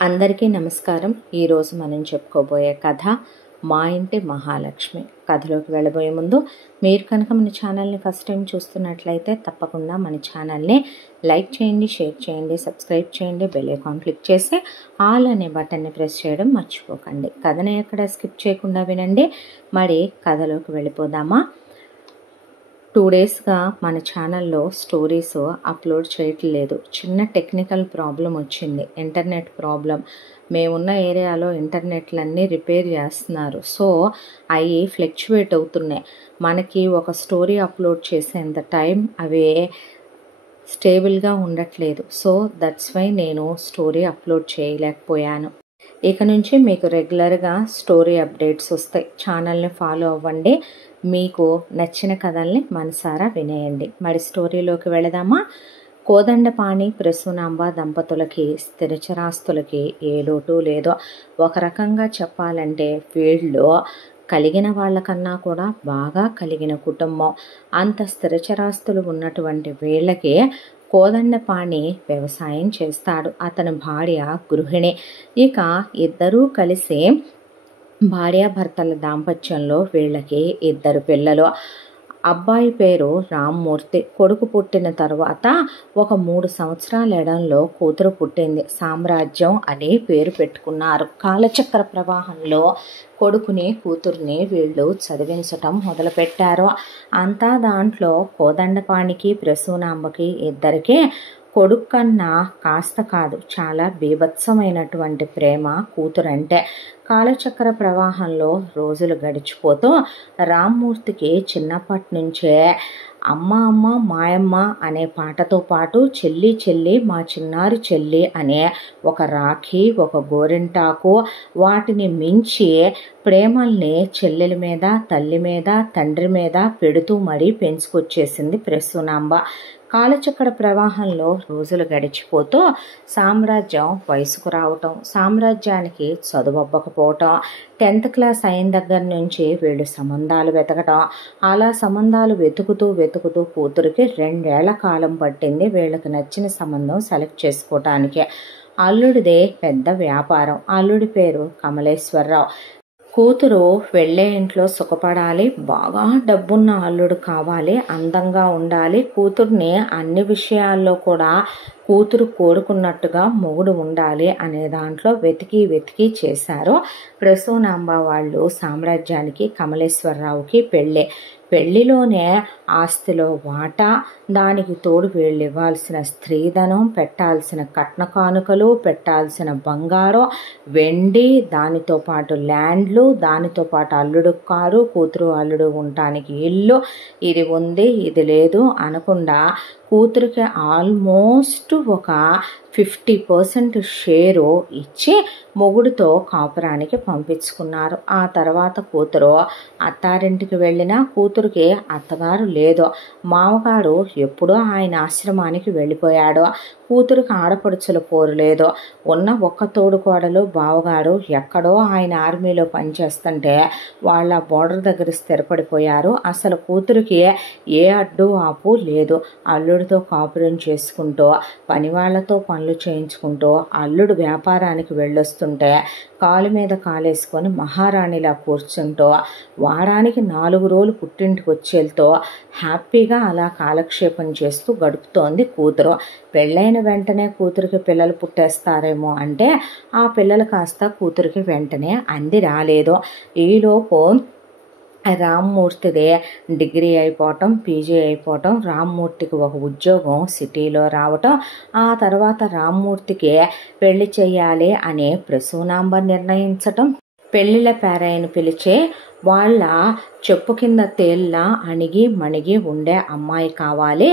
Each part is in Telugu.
అందరికీ నమస్కారం. ఈరోజు మనం చెప్పుకోబోయే కథ మా ఇంటి మహాలక్ష్మి. కథలోకి వెళ్ళబోయే ముందు మీరు కనుక మన ఛానల్ని ఫస్ట్ టైం చూస్తున్నట్లయితే తప్పకుండా మన ఛానల్ని లైక్ చేయండి, షేర్ చేయండి, సబ్స్క్రైబ్ చేయండి, బెల్ ఐకాన్ క్లిక్ చేసి ఆల్ అనే బటన్ని ప్రెస్ చేయడం మర్చిపోకండి. కథని ఎక్కడ స్కిప్ చేయకుండా వినండి. మరి కథలోకి వెళ్ళిపోదామా? 2 డేస్గా మన ఛానల్లో స్టోరీస్ అప్లోడ్ చేయట్లేదు. చిన్న టెక్నికల్ ప్రాబ్లం వచ్చింది, ఇంటర్నెట్ ప్రాబ్లం. మేమున్న ఏరియాలో ఇంటర్నెట్లన్నీ రిపేర్ చేస్తున్నారు. సో అవి ఫ్లక్చువేట్ అవుతున్నాయి. మనకి ఒక స్టోరీ అప్లోడ్ చేసేంత టైం అవి స్టేబుల్గా ఉండట్లేదు. సో దట్స్ వై నేను స్టోరీ అప్లోడ్ చేయలేకపోయాను. ఇక నుంచి మీకు రెగ్యులర్గా స్టోరీ అప్డేట్స్ వస్తాయి. ఛానల్ని ఫాలో అవ్వండి. మీకు నచ్చిన కథల్ని మనసారా వినేయండి. మరి స్టోరీలోకి వెళదామా? కోదండపాణి ప్రసూనాంబ దంపతులకి స్థిరచరాస్తులకి ఏ లోటు లేదో. ఒక రకంగా చెప్పాలంటే వీళ్ళు కలిగిన వాళ్ళకన్నా కూడా బాగా కలిగిన కుటుంబం. అంత స్థిరచరాస్తులు ఉన్నటువంటి వీళ్ళకి కోదండపాణి వ్యవసాయం చేస్తాడు. అతని భార్య గృహిణి. ఇక ఇద్దరూ కలిసి భార్యాభర్తల దాంపత్యంలో వీళ్ళకి 2 పిల్లలు. అబ్బాయి పేరు రామ్మూర్తి. కొడుకు పుట్టిన తర్వాత ఒక 3 సంవత్సరాల ఎడంలో కూతురు పుట్టింది. సామ్రాజ్యం అనే పేరు పెట్టుకున్నారు. కాలచక్ర ప్రవాహంలో కొడుకుని కూతుర్ని వీళ్ళు చదివించటం మొదలుపెట్టారు. అంతా దాంట్లో కోదండపాణికి ప్రసూనాంబకి ఇద్దరికీ కొడుకు కన్నా కాస్త కాదు చాలా బీభత్సమైనటువంటి ప్రేమ కూతురంటే. కాలచక్ర ప్రవాహంలో రోజులు గడిచిపోతూ రామ్మూర్తికి చిన్నప్పటి నుంచే అమ్మ అమ్మ మాయమ్మ అనే పాటతో పాటు చెల్లి చెల్లి మా చిన్నారి చెల్లి అనే ఒక రాఖీ, ఒక గోరింటాకు, వాటిని మించి ప్రేమల్ని చెల్లెల మీద, తల్లి మీద, తండ్రి మీద పెడుతూ మరీ పెంచుకొచ్చేసింది ప్రసూనాంబ. కాలచక్ర ప్రవాహంలో రోజులు గడిచిపోతూ సామ్రాజ్యం వయసుకు రావటం, సామ్రాజ్యానికి చదువవ్వకపోవటం, 10th క్లాస్ అయిన దగ్గర నుంచి వీళ్ళు సంబంధాలు వెతకటం. అలా సంబంధాలు వెతుకుతూ కూతురికి 2 ఏళ్ల కాలం పట్టింది వీళ్ళకి నచ్చిన సంబంధం సెలెక్ట్ చేసుకోవటానికి. అల్లుడిదే పెద్ద వ్యాపారం. అల్లుడి పేరు కమలేశ్వరరావు. కూతురు వెళ్ళే ఇంట్లో సుఖపడాలి, బాగా డబ్బున్న అల్లుడు కావాలి, అందంగా ఉండాలి, కూతుర్ని అన్ని విషయాల్లో కూడా కూతురు కోరుకున్నట్టుగా మొగుడు ఉండాలి అనే దాంట్లో వెతికి చేశారు. ప్రసూనాంబ వాళ్ళు సామ్రాజ్యానికి కమలేశ్వరరావుకి పెళ్లిలోనే ఆస్తిలో వాటా, దానికి తోడు వీళ్ళు ఇవ్వాల్సిన స్త్రీధనం, పెట్టాల్సిన కట్న కానుకలు, పెట్టాల్సిన బంగారం, వెండి, దానితో పాటు ల్యాండ్లు, దానితో పాటు అల్లుడు కారు, కూతురు అల్లుడు ఉండటానికి ఇల్లు, ఇది ఉంది ఇది లేదు అనకుండా కూతురికి ఆల్మోస్ట్ ఒక 50% షేరు ఇచ్చి మొగుడితో కాపురానికి పంపించుకున్నారు. ఆ తర్వాత కూతురు అత్తారింటికి వెళ్ళినా కూతురికి అత్తగారు లేదు. మామగారు ఎప్పుడో ఆయన ఆశ్రమానికి వెళ్ళిపోయాడు. కూతురికి ఆడపడుచుల పోరు లేదు. ఉన్న ఒక్క తోడుకోడలు బావగారు ఎక్కడో ఆయన ఆర్మీలో పనిచేస్తుంటే వాళ్ళ బోర్డర్ దగ్గర స్థిరపడిపోయారు. అసలు కూతురికి ఏ అడ్డు ఆపు లేదు. అల్లుడితో కాపురం చేసుకుంటూ పనివాళ్లతో పనులు చేయించుకుంటూ అల్లుడు వ్యాపారానికి వెళ్ళొస్తుంటే కాలు మీద కాలేసుకొని మహారాణిలా కూర్చుంటూ వారానికి 4 రోజులు పుట్టింటికి వచ్చేళ్తూ హ్యాపీగా అలా కాలక్షేపం చేస్తూ గడుపుతోంది కూతురు. పెళ్ళైన వెంటనే కూతురికి పిల్లలు పుట్టేస్తారేమో అంటే ఆ పిల్లలు కాస్త కూతురికి వెంటనే అంది రాలేదు. ఈలోపు రామ్మూర్తిదే డిగ్రీ అయిపోవటం, పీజీ అయిపోవటం, రామ్మూర్తికి ఒక ఉద్యోగం సిటీలో రావటం, ఆ తర్వాత రామ్మూర్తికి పెళ్లి చేయాలి అనే ప్రసూనాంబ నిర్ణయించటం, పెళ్లిళ్ళ పేరాయను పిలిచే వాళ్ళ చెప్పు కింద తేళ్ళ అణిగి మణిగి ఉండే అమ్మాయి కావాలి.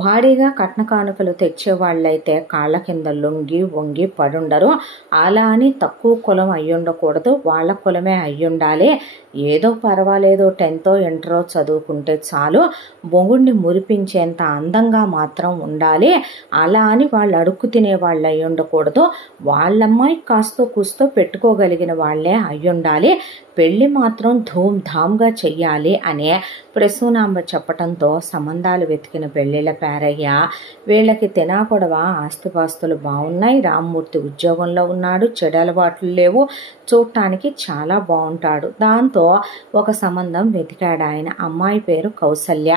భారీగా కట్న కానుకలు తెచ్చేవాళ్ళైతే కాళ్ళ కింద లొంగి వంగి పడుండరు. అలా అని తక్కువ కులం అయ్యుండకూడదు, వాళ్ళ కులమే అయ్యుండాలి. ఏదో పర్వాలేదు 10th ఇంటరో చదువుకుంటే చాలు, మొగుడిని మురిపించేంత అందంగా మాత్రం ఉండాలి. అలా అని వాళ్ళు అడుక్కు తినే వాళ్ళు అయ్యుండకూడదు. వాళ్ళమ్మాయి కాస్తో కూస్తో పెట్టుకోగలిగిన వాళ్లే అయ్యుండాలి. పెళ్ళి మాత్రం ధూమ్ధామ్గా చెయ్యాలి అనే ప్రసూనాంబ చెప్పటంతో సంబంధాలు వెతికిన పెళ్ళిళ్ళ పేరయ్య వీళ్ళకి తినాకొడవ ఆస్తిపాస్తులు బాగున్నాయి, రామ్మూర్తి ఉద్యోగంలో ఉన్నాడు, చెడు అలవాట్లు లేవు, చూడటానికి చాలా బాగుంటాడు. దాంతో ఒక సంబంధం వెతికాడు ఆయన. అమ్మాయి పేరు కౌసల్య.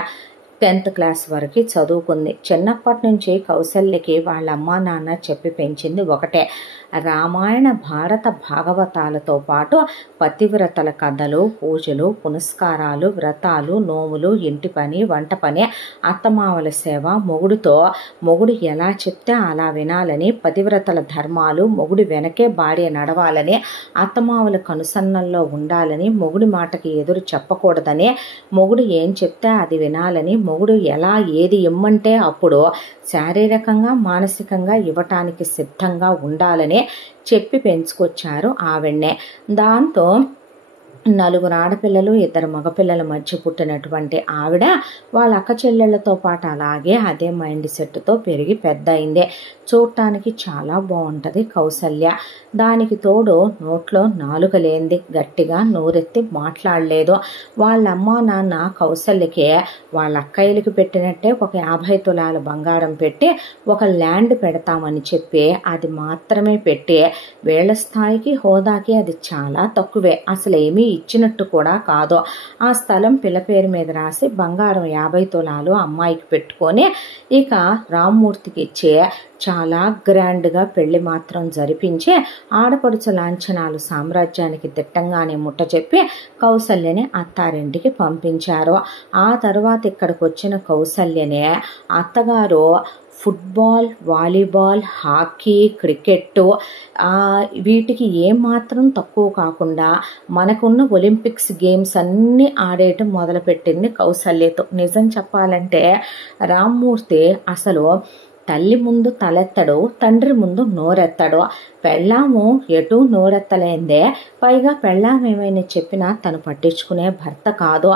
10th క్లాస్ వరకు చదువుకుంది. చిన్నప్పటి నుంచి కౌసల్యకి వాళ్ళ అమ్మా నాన్న చెప్పి పెంచింది ఒకటే, రామాయణ భారత భాగవతాలతో పాటు పతివ్రతల కథలు, పూజలు, పునస్కారాలు, వ్రతాలు, నోములు, ఇంటి పని, వంట పని, అత్తమామల సేవ, మొగుడు ఎలా చెప్తే అలా వినాలని, పతివ్రతల ధర్మాలు, మొగుడు వెనకే భార్య నడవాలని, అత్తమామల కనుసన్నల్లో ఉండాలని, మొగుడి మాటకి ఎదురు చెప్పకూడదని, మొగుడు ఏం చెప్తే అది వినాలని, మొగుడు ఎలా ఏది ఇమ్మంటే అప్పుడు శారీరకంగా మానసికంగా ఇవ్వటానికి సిద్ధంగా ఉండాలని చెప్పి పెంచుకొచ్చారు ఆవిడ్నే. దాంతో 4 ఆడపిల్లలు 2 మగపిల్లల మధ్య పుట్టినటువంటి ఆవిడ వాళ్ళ అక్క చెల్లెళ్లతో పాటు అలాగే అదే మైండ్ సెట్తో పెరిగి పెద్ద అయిందే. చూడటానికి చాలా బాగుంటుంది కౌసల్య. దానికి తోడు నోట్లో నాలుక లేనిది, గట్టిగా నోరెత్తి మాట్లాడలేదు. వాళ్ళ అమ్మా నాన్న కౌసల్యకి వాళ్ళ అక్కయ్యలకి పెట్టినట్టే ఒక 50 తులాల బంగారం పెట్టి ఒక ల్యాండ్ పెడతామని చెప్పి అది మాత్రమే పెట్టి, వీళ్ళ స్థాయికి హోదాకి అది చాలా తక్కువే, అసలు ఏమీ ఇచ్చినట్టు కూడా కాదు. ఆ స్థలం పిల్ల పేరు మీద రాసి బంగారం 50 తులాలు అమ్మాయికి పెట్టుకొని ఇక రామ్మూర్తికి ఇచ్చే చాలా గ్రాండ్గా పెళ్లి మాత్రం జరిపించి ఆడపడుచు లాంఛనాలు సామ్రాజ్యానికి దిట్టంగానే ముట్ట చెప్పి కౌసల్యని అత్తారింటికి పంపించారు. ఆ తర్వాత ఇక్కడికి వచ్చిన కౌసల్యనే అత్తగారు ఫుట్బాల్, వాలీబాల్, హాకీ, క్రికెట్ వీటికి ఏమాత్రం తక్కువ కాకుండా మనకున్న ఒలింపిక్స్ గేమ్స్ అన్నీ ఆడేయటం మొదలుపెట్టింది కౌసల్యతో. నిజం చెప్పాలంటే రామ్మూర్తి అసలు తల్లి ముందు తలెత్తడు, తండ్రి ముందు నోరెత్తడు. పెళ్ళాము ఎటు నోరెత్తలేందే, పైగా పెళ్ళాం ఏమైనా చెప్పినా తను పట్టించుకునే భర్త కాదు.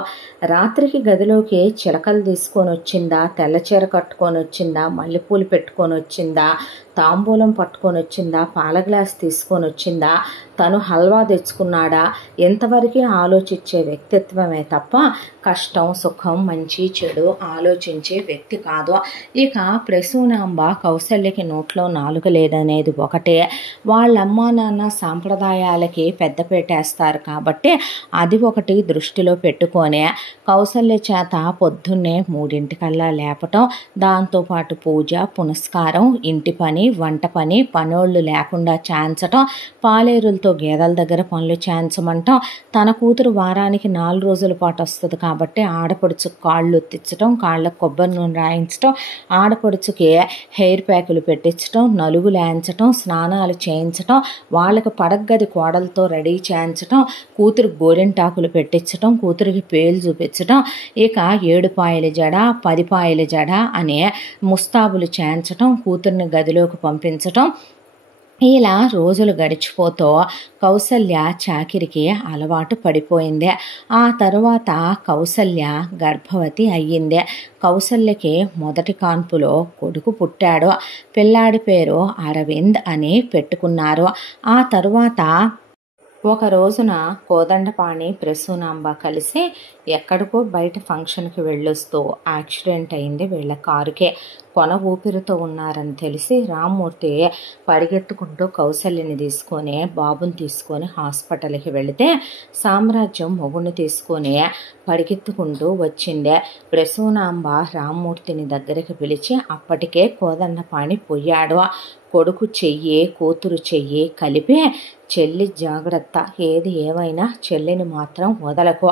రాత్రికి గదిలోకి చిలకలు తీసుకొని వచ్చిందా, తెల్లచీర కట్టుకొని వచ్చిందా, మల్లెపూలు పెట్టుకొని వచ్చిందా, తాంబూలం పట్టుకొని వచ్చిందా, పాల గ్లాస్ తీసుకొని వచ్చిందా, తను హల్వా తెచ్చుకున్నాడా, ఎంతవరకు ఆలోచించే వ్యక్తిత్వమే తప్ప కష్టం సుఖం మంచి చెడు ఆలోచించే వ్యక్తి కాదు. ఇక ప్రసూనాంబ కౌసల్యకి నోట్లో నాలుక లేదనేది ఒకటే. వాళ్ళ అమ్మా నాన్న సాంప్రదాయాలకి పెద్ద పెట్టేస్తారు కాబట్టి అది ఒకటి దృష్టిలో పెట్టుకొని కౌసల్య చేత పొద్దున్నే 3 లేపటం, దాంతోపాటు పూజ పునస్కారం, ఇంటి పని, వంట పని, పనోళ్ళు లేకుండా చేయించటం, పాలేరులతో గేదెల దగ్గర పనులు చేయించమంటాం. తన కూతురు వారానికి 4 రోజుల పాటు వస్తుంది కాబట్టి ఆడపడుచు కాళ్ళు ఒత్తించటం, కాళ్ళకు కొబ్బరి నూనె రాయించటం, ఆడపడుచుకి హెయిర్ ప్యాకులు పెట్టించటం, నలుగులు వేయించటం, స్నానాలు చేయించటం, వాళ్ళకి పడగ్గది కోడలతో రెడీ చేయించటం, కూతురు గోరింటాకులు పెట్టించటం, కూతురికి పేలు చూపించటం, ఇక 7 పాయల జడ 10 పాయల జడ అనే ముస్తాబులు చేయించటం, కూతుర్ని గదిలోకి పంపించటం. ఇలా రోజులు గడిచిపోతూ కౌసల్య చాకిరికి అలవాటు పడిపోయింది. ఆ తరువాత కౌసల్య గర్భవతి అయ్యింది. కౌసల్యకి మొదటి కాన్పులో కొడుకు పుట్టాడు. పిల్లాడి పేరు అరవింద్ అని పెట్టుకున్నారు. ఆ తరువాత ఒక రోజున కోదండపాణి ప్రసూనాంబ కలిసి ఎక్కడికో బయట ఫంక్షన్కి వెళ్ళొస్తూ యాక్సిడెంట్ అయింది వీళ్ళ కారుకే. కొన ఊపిరితో ఉన్నారని తెలిసి రామ్మూర్తి పరిగెత్తుకుంటూ కౌసల్యని తీసుకొని బాబుని తీసుకొని హాస్పిటల్కి వెళితే సామ్రాజ్యం మొగుడిని తీసుకొని పరిగెత్తుకుంటూ వచ్చిందే. ప్రసూనాంబ రామ్మూర్తిని దగ్గరికి పిలిచి అప్పటికే కోదండపాణి పోయాడు. కొడుకు చెయ్యి కూతురు చెయ్యి కలిపి చెల్లి జాగ్రత్త, ఏది ఏమైనా చెల్లిని మాత్రం వదలకు,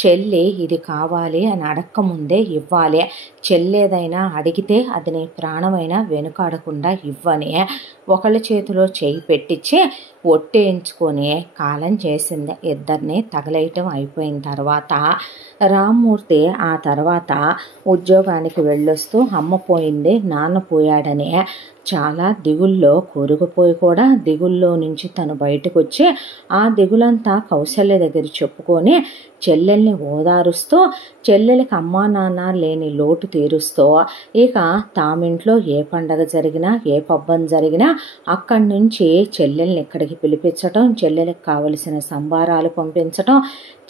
చెల్లి ఇది కావాలి అని అడక్కముందే ఇవ్వాలి, చెల్లేదైనా అడిగితే అది నీ ప్రాణమైనా వెనుకాడకుండా ఇవ్వని ఒకళ్ళ చేతిలో చేయి పెట్టించి ఒట్టేయించుకొని కాలం చేసింది. ఇద్దరిని తగలేయటం అయిపోయిన తర్వాత రామ్మూర్తి ఆ తర్వాత ఉద్యోగానికి వెళ్ళొస్తూ అమ్మ పోయింది నాన్న పోయాడని చాలా దిగుల్లో కూరుకుపోయి కూడా దిగుల్లో నుంచి తను బయటకు వచ్చి ఆ దిగులంతా కౌసల్య దగ్గర చెప్పుకొని చెల్లెల్ని ఓదారుస్తూ చెల్లెలకి అమ్మా నాన్న లేని లోటు తీరుస్తూ ఇక తామింట్లో ఏ పండగ జరిగినా ఏ పబ్బం జరిగినా అక్కడి నుంచి చెల్లెల్ని ఇక్కడికి చెల్లెలికి పిలిపించటం, చెల్లెలికి కావలసిన సంబారాలు పంపించటం,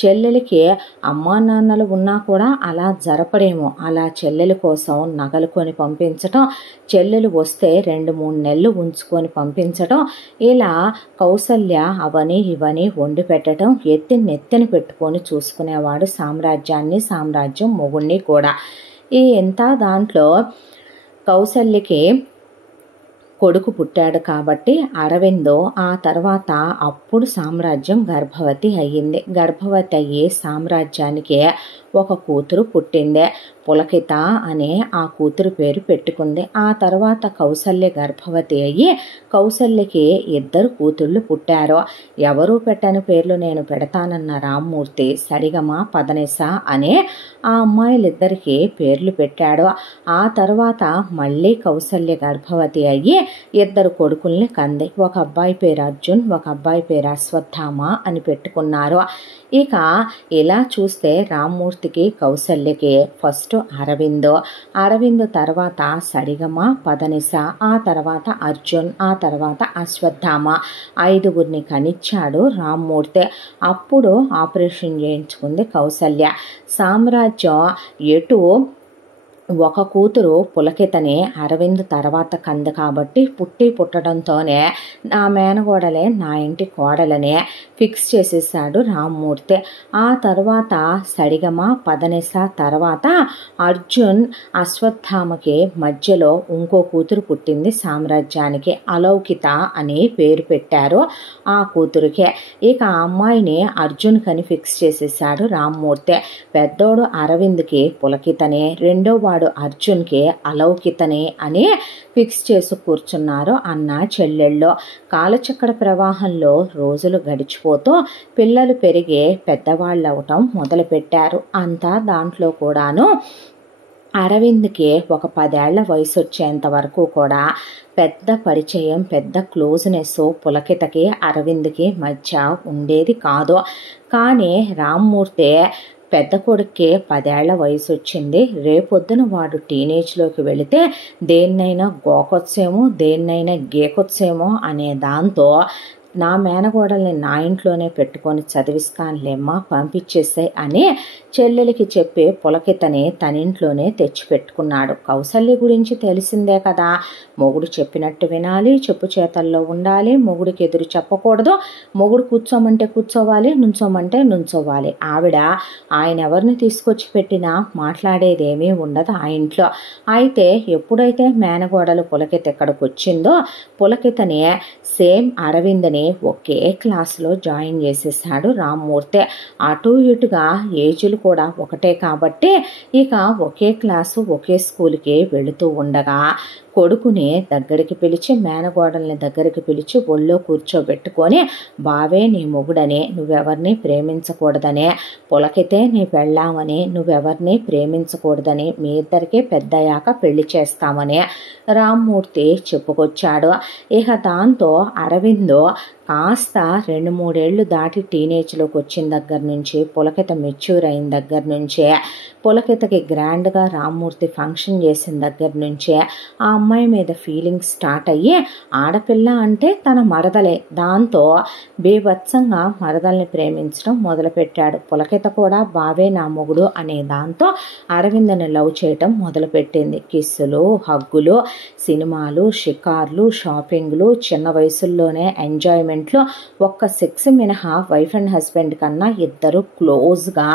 చెల్లెలికి అమ్మా నాన్నలు ఉన్నా కూడా అలా జరపడేమో అలా చెల్లెలి కోసం నగలు కొని పంపించటం, చెల్లెలు వస్తే 2-3 నెలలు ఉంచుకొని పంపించటం, ఇలా కౌసల్య అవని ఇవని వండి పెట్టడం, నెత్తిని పెట్టుకొని చూసుకునేవాడు సామ్రాజ్యాన్ని, సామ్రాజ్యం మొగుణ్ణి కూడా. దాంట్లో కౌసల్యకి కొడుకు పుట్టాడు కాబట్టి అరవిందో ఆ తర్వాత అప్పుడు సామ్రాజ్యం గర్భవతి అయ్యింది. గర్భవతి అయ్యి సామ్రాజ్యానికి ఒక కూతురు పుట్టింది. పులకిత అనే ఆ కూతురు పేరు పెట్టుకుంది. ఆ తర్వాత కౌసల్య గర్భవతి అయ్యి కౌసల్యకి 2 కూతుళ్ళు పుట్టారు. ఎవరు పెట్టని పేర్లు నేను పెడతానన్న రామ్మూర్తి సరిగమ పదనిస అనే ఆ అమ్మాయిలిద్దరికీ పేర్లు పెట్టాడు. ఆ తర్వాత మళ్ళీ కౌసల్య గర్భవతి అయ్యి 2 కొడుకుల్ని కంది. ఒక అబ్బాయి పేరు అర్జున్, ఒక అబ్బాయి పేరు అశ్వత్థామ అని పెట్టుకున్నారు. ఇక ఇలా చూస్తే రామ్మూర్తికి కౌసల్యకి ఫస్ట్ అరవిందో తర్వాత సరిగమ పదనిస, ఆ తర్వాత అర్జున్, ఆ తర్వాత అశ్వత్థామ 5గురిని కనిచ్చాడు రామ్మూర్తి. అప్పుడు ఆపరేషన్ చేయించుకుంది కౌసల్య. సామ్రాజ్యం ఎటు ఒక కూతురు పులకితని అరవింద్ తర్వాత కంది కాబట్టి పుట్టడంతోనే నా మేనగోడలే నా ఇంటి కోడలనే ఫిక్స్ చేసేసాడు రామ్మూర్తి. ఆ తర్వాత సరిగమ పదనిస తర్వాత అర్జున్ అశ్వత్థామకి మధ్యలో ఇంకో కూతురు పుట్టింది సామ్రాజ్యానికి. అలౌకిత అని పేరు పెట్టారు ఆ కూతురికే. ఇక ఆ అమ్మాయిని అర్జున్ కని ఫిక్స్ చేసేసాడు రామ్మూర్తి. పెద్దోడు అరవింద్కి పులకితనే, రెండో వాడు అర్జున్కి అలౌకితనే అని ఫిక్స్ చేసి కూర్చున్నారు అన్న చెల్లెళ్ళు. కాలచక్ర ప్రవాహంలో రోజులు గడిచిపోతూ పిల్లలు పెరిగి పెద్దవాళ్ళు అవటం మొదలుపెట్టారు. అంతా దాంట్లో కూడాను అరవింద్కి ఒక 10 ఏళ్ల వయసు వచ్చేంత వరకు కూడా పెద్ద పరిచయం, పెద్ద క్లోజ్నెస్ పులకితకి అరవింద్కి మధ్య ఉండేది కాదు. కానీ రామ్మూర్తి పెద్ద కొడుక్కి 10 ఏళ్ల వయసు వచ్చింది. రేపొద్దున వాడు టీనేజ్లోకి వెళితే దేన్నైనా గోకొచ్చేమో, దేన్నైనా గేకొచ్చేమో అనే దాంతో నా మేనగోడల్ని నా ఇంట్లోనే పెట్టుకొని చదివిస్తానులేమ్మా, పంపించేసే అని చెల్లెలికి చెప్పి పులకితని తన ఇంట్లోనే తెచ్చిపెట్టుకున్నాడు. కౌసల్య గురించి తెలిసిందే కదా, మొగుడు చెప్పినట్టు వినాలి, చెప్పు చేతల్లో ఉండాలి, మొగుడికి ఎదురు చెప్పకూడదు, మొగుడు కూర్చోమంటే కూర్చోవాలి, నుంచోమంటే నుంచోవాలి. ఆవిడ ఆయన ఎవరిని తీసుకొచ్చి పెట్టినా మాట్లాడేదేమీ ఉండదు ఆ ఇంట్లో. అయితే ఎప్పుడైతే మేనగోడలు పులకిత ఎక్కడికి వచ్చిందో పులకితని సేమ్ అరవిందని ఒకే క్లాసులో జాయిన్ చేసేసాడు రామ్మూర్తి. అటు ఇటుగా ఏజులు కూడా ఒకటే కాబట్టి ఇక ఒకే క్లాసు ఒకే స్కూల్కి వెళుతూ ఉండగా కొడుకుని దగ్గరికి పిలిచి, మేనగోడల్ని దగ్గరికి పిలిచి ఒళ్ళో కూర్చోబెట్టుకొని, బావే నీ మొగుడని, నువ్వెవరిని ప్రేమించకూడదని, పులకితే నీ పెళ్ళామని, నువ్వెవరిని ప్రేమించకూడదని, మీ ఇద్దరికీ పెద్దయ్యాక పెళ్లి చేస్తామని రామ్మూర్తి చెప్పుకొచ్చాడు. ఇక దాంతో అరవిందో కాస్త 2-3 ఏళ్ళు దాటి టీనేజ్లోకి వచ్చిన దగ్గర నుంచి, పులకిత మెచ్యూర్ అయిన దగ్గర నుంచే, పులకితకి గ్రాండ్గా రామ్మూర్తి ఫంక్షన్ చేసిన దగ్గర నుంచే ఆ అమ్మాయి మీద ఫీలింగ్స్ స్టార్ట్ అయ్యి, ఆడపిల్ల అంటే తన మరదలే, దాంతో బీభత్సంగా మరదల్ని ప్రేమించడం మొదలుపెట్టాడు. పులకిత కూడా బావే నా మొగుడు అనే దాంతో అరవింద్ని లవ్ చేయటం మొదలుపెట్టింది. కిస్సులు, హగ్గులు, సినిమాలు, షికార్లు, షాపింగ్లు, చిన్న వయసుల్లోనే ఎంజాయ్మెంట్లు, ఒక్క సెక్స్ మినహా వైఫ్ అండ్ హస్బెండ్ కన్నా ఇద్దరు క్లోజ్గా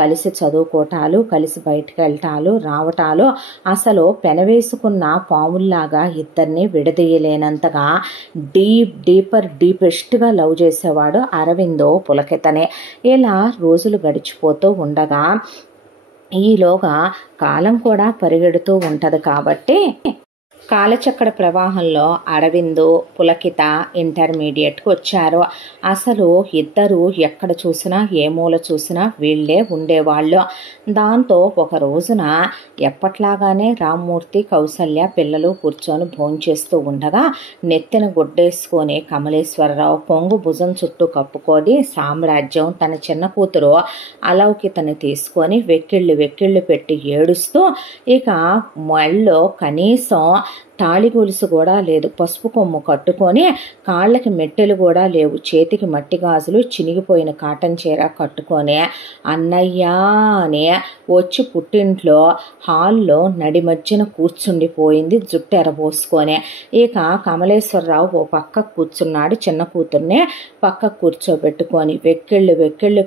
కలిసి చదువుకోవటాలు, కలిసి బయటకు వెళ్ళటాలు, రావటాలు, అసలు పెనవేసుకున్న పాముల్లాగా ఇద్దరిని విడదీయలేనంతగా డీపెస్ట్గా లవ్ చేసేవాడు అరవిందో పులకితనే. ఇలా రోజులు గడిచిపోతూ ఉండగా ఈలోగా కాలం కూడా పరిగెడుతూ ఉంటుంది కాబట్టి కాలచక్ర ప్రవాహంలో అరవిందో పులకిత ఇంటర్మీడియట్కి వచ్చారు. అసలు ఇద్దరు ఎక్కడ చూసినా ఏ మూల చూసినా వీళ్ళే ఉండేవాళ్ళు. దాంతో ఒక రోజున ఎప్పట్లాగానే రామ్మూర్తి, కౌసల్య పిల్లలు కూర్చొని భోంచేస్తూ ఉండగా నెత్తిన గుడ్డేసుకొని కమలేశ్వరరావు కొంగు భుజం చుట్టూ కప్పుకొని సామ్రాజ్యం తన చిన్న కూతురు అలౌకితని తీసుకొని వెక్కిళ్ళు పెట్టి ఏడుస్తూ ఇక మళ్ళీ కనీసం తాళి గొలుసు కూడా లేదు, పసుపు కొమ్ము కట్టుకొని కాళ్ళకి మెట్టెలు కూడా లేవు, చేతికి మట్టి గాజులు, చినిగిపోయిన కాటన్ చీర కట్టుకొని అన్నయ్యా అని వచ్చి పుట్టింట్లో హాల్లో నడి మధ్యన కూర్చుండిపోయింది జుట్టు ఎరబోసుకొని. ఇక కమలేశ్వరరావు ఓ పక్క కూర్చున్నాడు, చిన్న కూతుర్నే పక్క కూర్చోబెట్టుకొని. వెక్కిళ్ళు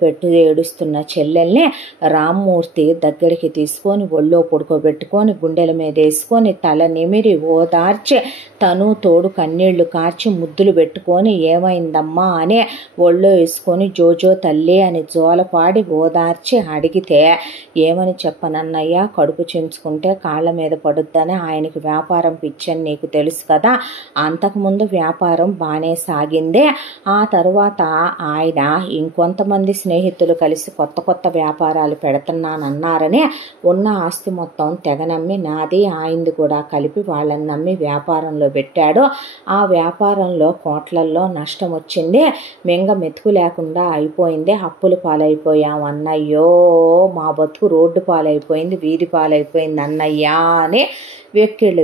పెట్టు ఏడుస్తున్న చెల్లెల్ని రామ్మూర్తి దగ్గరికి తీసుకొని ఒళ్ళో పడుకోబెట్టుకొని గుండెల మీద వేసుకొని తల నిమిరి ఓదార్చి తను తోడు కన్నీళ్లు కార్చి ముద్దులు పెట్టుకొని ఏమైందమ్మా అని ఒళ్ళో వేసుకొని జోజో తల్లి అని జోలపాడి ఓదార్చి అడిగితే ఏమని చెప్పనన్నయ్య, కడుపు చించుకుంటే కాళ్ళ మీద పడుద్దని ఆయనకి వ్యాపారం పిచ్చని నీకు తెలుసు కదా, అంతకుముందు వ్యాపారం బాగానే సాగిందే, ఆ తరువాత ఆయన ఇంకొంతమంది స్నేహితులు కలిసి కొత్త వ్యాపారాలు పెడుతున్నానన్నారని ఉన్న ఆస్తి మొత్తం తెగ నమ్మి నాది ఆయనది కూడా కలిపి వాళ్ళని నమ్మి వ్యాపారంలో పెట్టాడు. ఆ వ్యాపారంలో కోట్లల్లో నష్టం వచ్చింది, మెంగ మెతుకు లేకుండా అయిపోయింది, అప్పులు పాలైపోయాం అన్నయ్యో, మా బతుకు రోడ్డు పాలైపోయింది, వీధి పాలైపోయింది అన్నయ్యా అని వెక్కిళ్ళు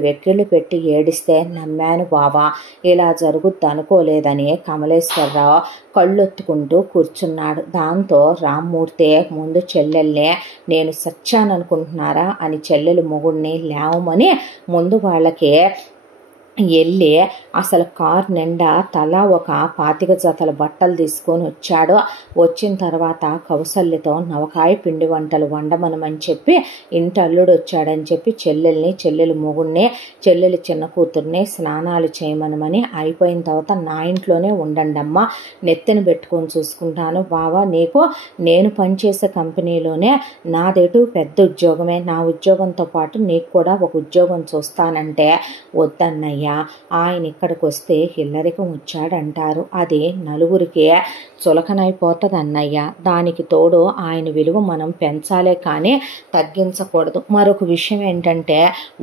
పెట్టి ఏడిస్తే నమ్మాను బావా, ఇలా జరుగుద్ది అనుకోలేదని కమలేశ్వరరావు కళ్ళొత్తుకుంటూ కూర్చున్నాడు. దాంతో రామ్మూర్తి ముందు చెల్లెల్నే నేను సచ్చాననుకుంటున్నారా అని చెల్లెలు మొగుడిని లేవమని ముందు వాళ్ళకి వెళ్ళి అసలు కారు నిండా తలా ఒక 25 జతల బట్టలు తీసుకొని వచ్చాడు. వచ్చిన తర్వాత కౌసల్యతో నవకాయ పిండి వంటలు వండమనమని చెప్పి ఇంటి అల్లుడు వచ్చాడని చెప్పి చెల్లెలు మొగుడిని, చెల్లెలు చిన్న కూతుర్ని స్నానాలు చేయమనమని, అయిపోయిన తర్వాత నా ఇంట్లోనే ఉండండమ్మా, నెత్తిన పెట్టుకొని చూసుకుంటాను బావా, నీకు నేను పనిచేసే కంపెనీలోనే నాదేటు పెద్ద ఉద్యోగమే, నా ఉద్యోగంతో పాటు నీకు కూడా ఒక ఉద్యోగం చూస్తానంటే వద్దన్నయ్య, ఆయన ఇక్కడికి వస్తే హిల్లరికం వచ్చాడంటారు, అది నలుగురికి చులకనైపోతుంది అన్నయ్య, దానికి తోడు ఆయన విలువ మనం పెంచాలే కానీ తగ్గించకూడదు. మరొక విషయం ఏంటంటే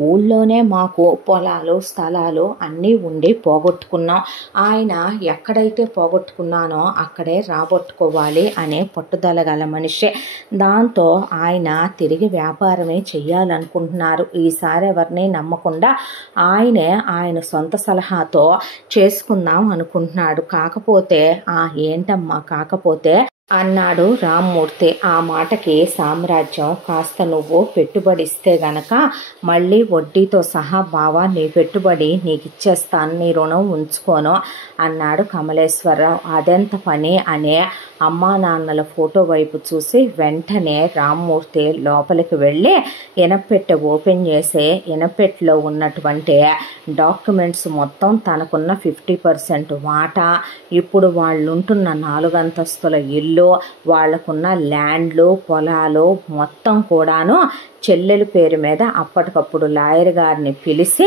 ఊళ్ళోనే మాకు పొలాలు స్థలాలు అన్నీ ఉండి పోగొట్టుకున్నాం, ఆయన ఎక్కడైతే పోగొట్టుకున్నానో అక్కడే రాబట్టుకోవాలి అనే పట్టుదల గల మనిషి, దాంతో ఆయన తిరిగి వ్యాపారమే చెయ్యాలనుకుంటున్నారు. ఈసారి ఎవరిని నమ్మకుండా ఆయన సొంత సలహాతో చేసుకుందాం అనుకుంటున్నాడు. కాకపోతే ఏంటమ్మా కాకపోతే అన్నాడు రామ్మూర్తి. ఆ మాటకి సామ్రాజ్యం కాస్త నువ్వు పెట్టుబడిస్తే గనక మళ్ళీ వడ్డీతో సహా బావా నీ పెట్టుబడి నీకు ఇచ్చేస్తాను, నీ రుణం ఉంచుకోను అన్నాడు కమలేశ్వరరావు. అదెంత పని అనే అమ్మా నాన్నల ఫోటో వైపు చూసి వెంటనే రామ్మూర్తి లోపలికి వెళ్ళి ఇనపెట్టె ఓపెన్ చేసి ఇనపెట్టెలో ఉన్నటువంటి డాక్యుమెంట్స్ మొత్తం తనకున్న 50% వాటా, ఇప్పుడు వాళ్ళు ఉంటున్న 4 అంతస్తుల ఇల్లు, వాళ్ళకున్న ల్యాండ్లు పొలాలు మొత్తం కూడాను చెల్లెలు పేరు మీద అప్పటికప్పుడు లాయర్ గారిని పిలిచి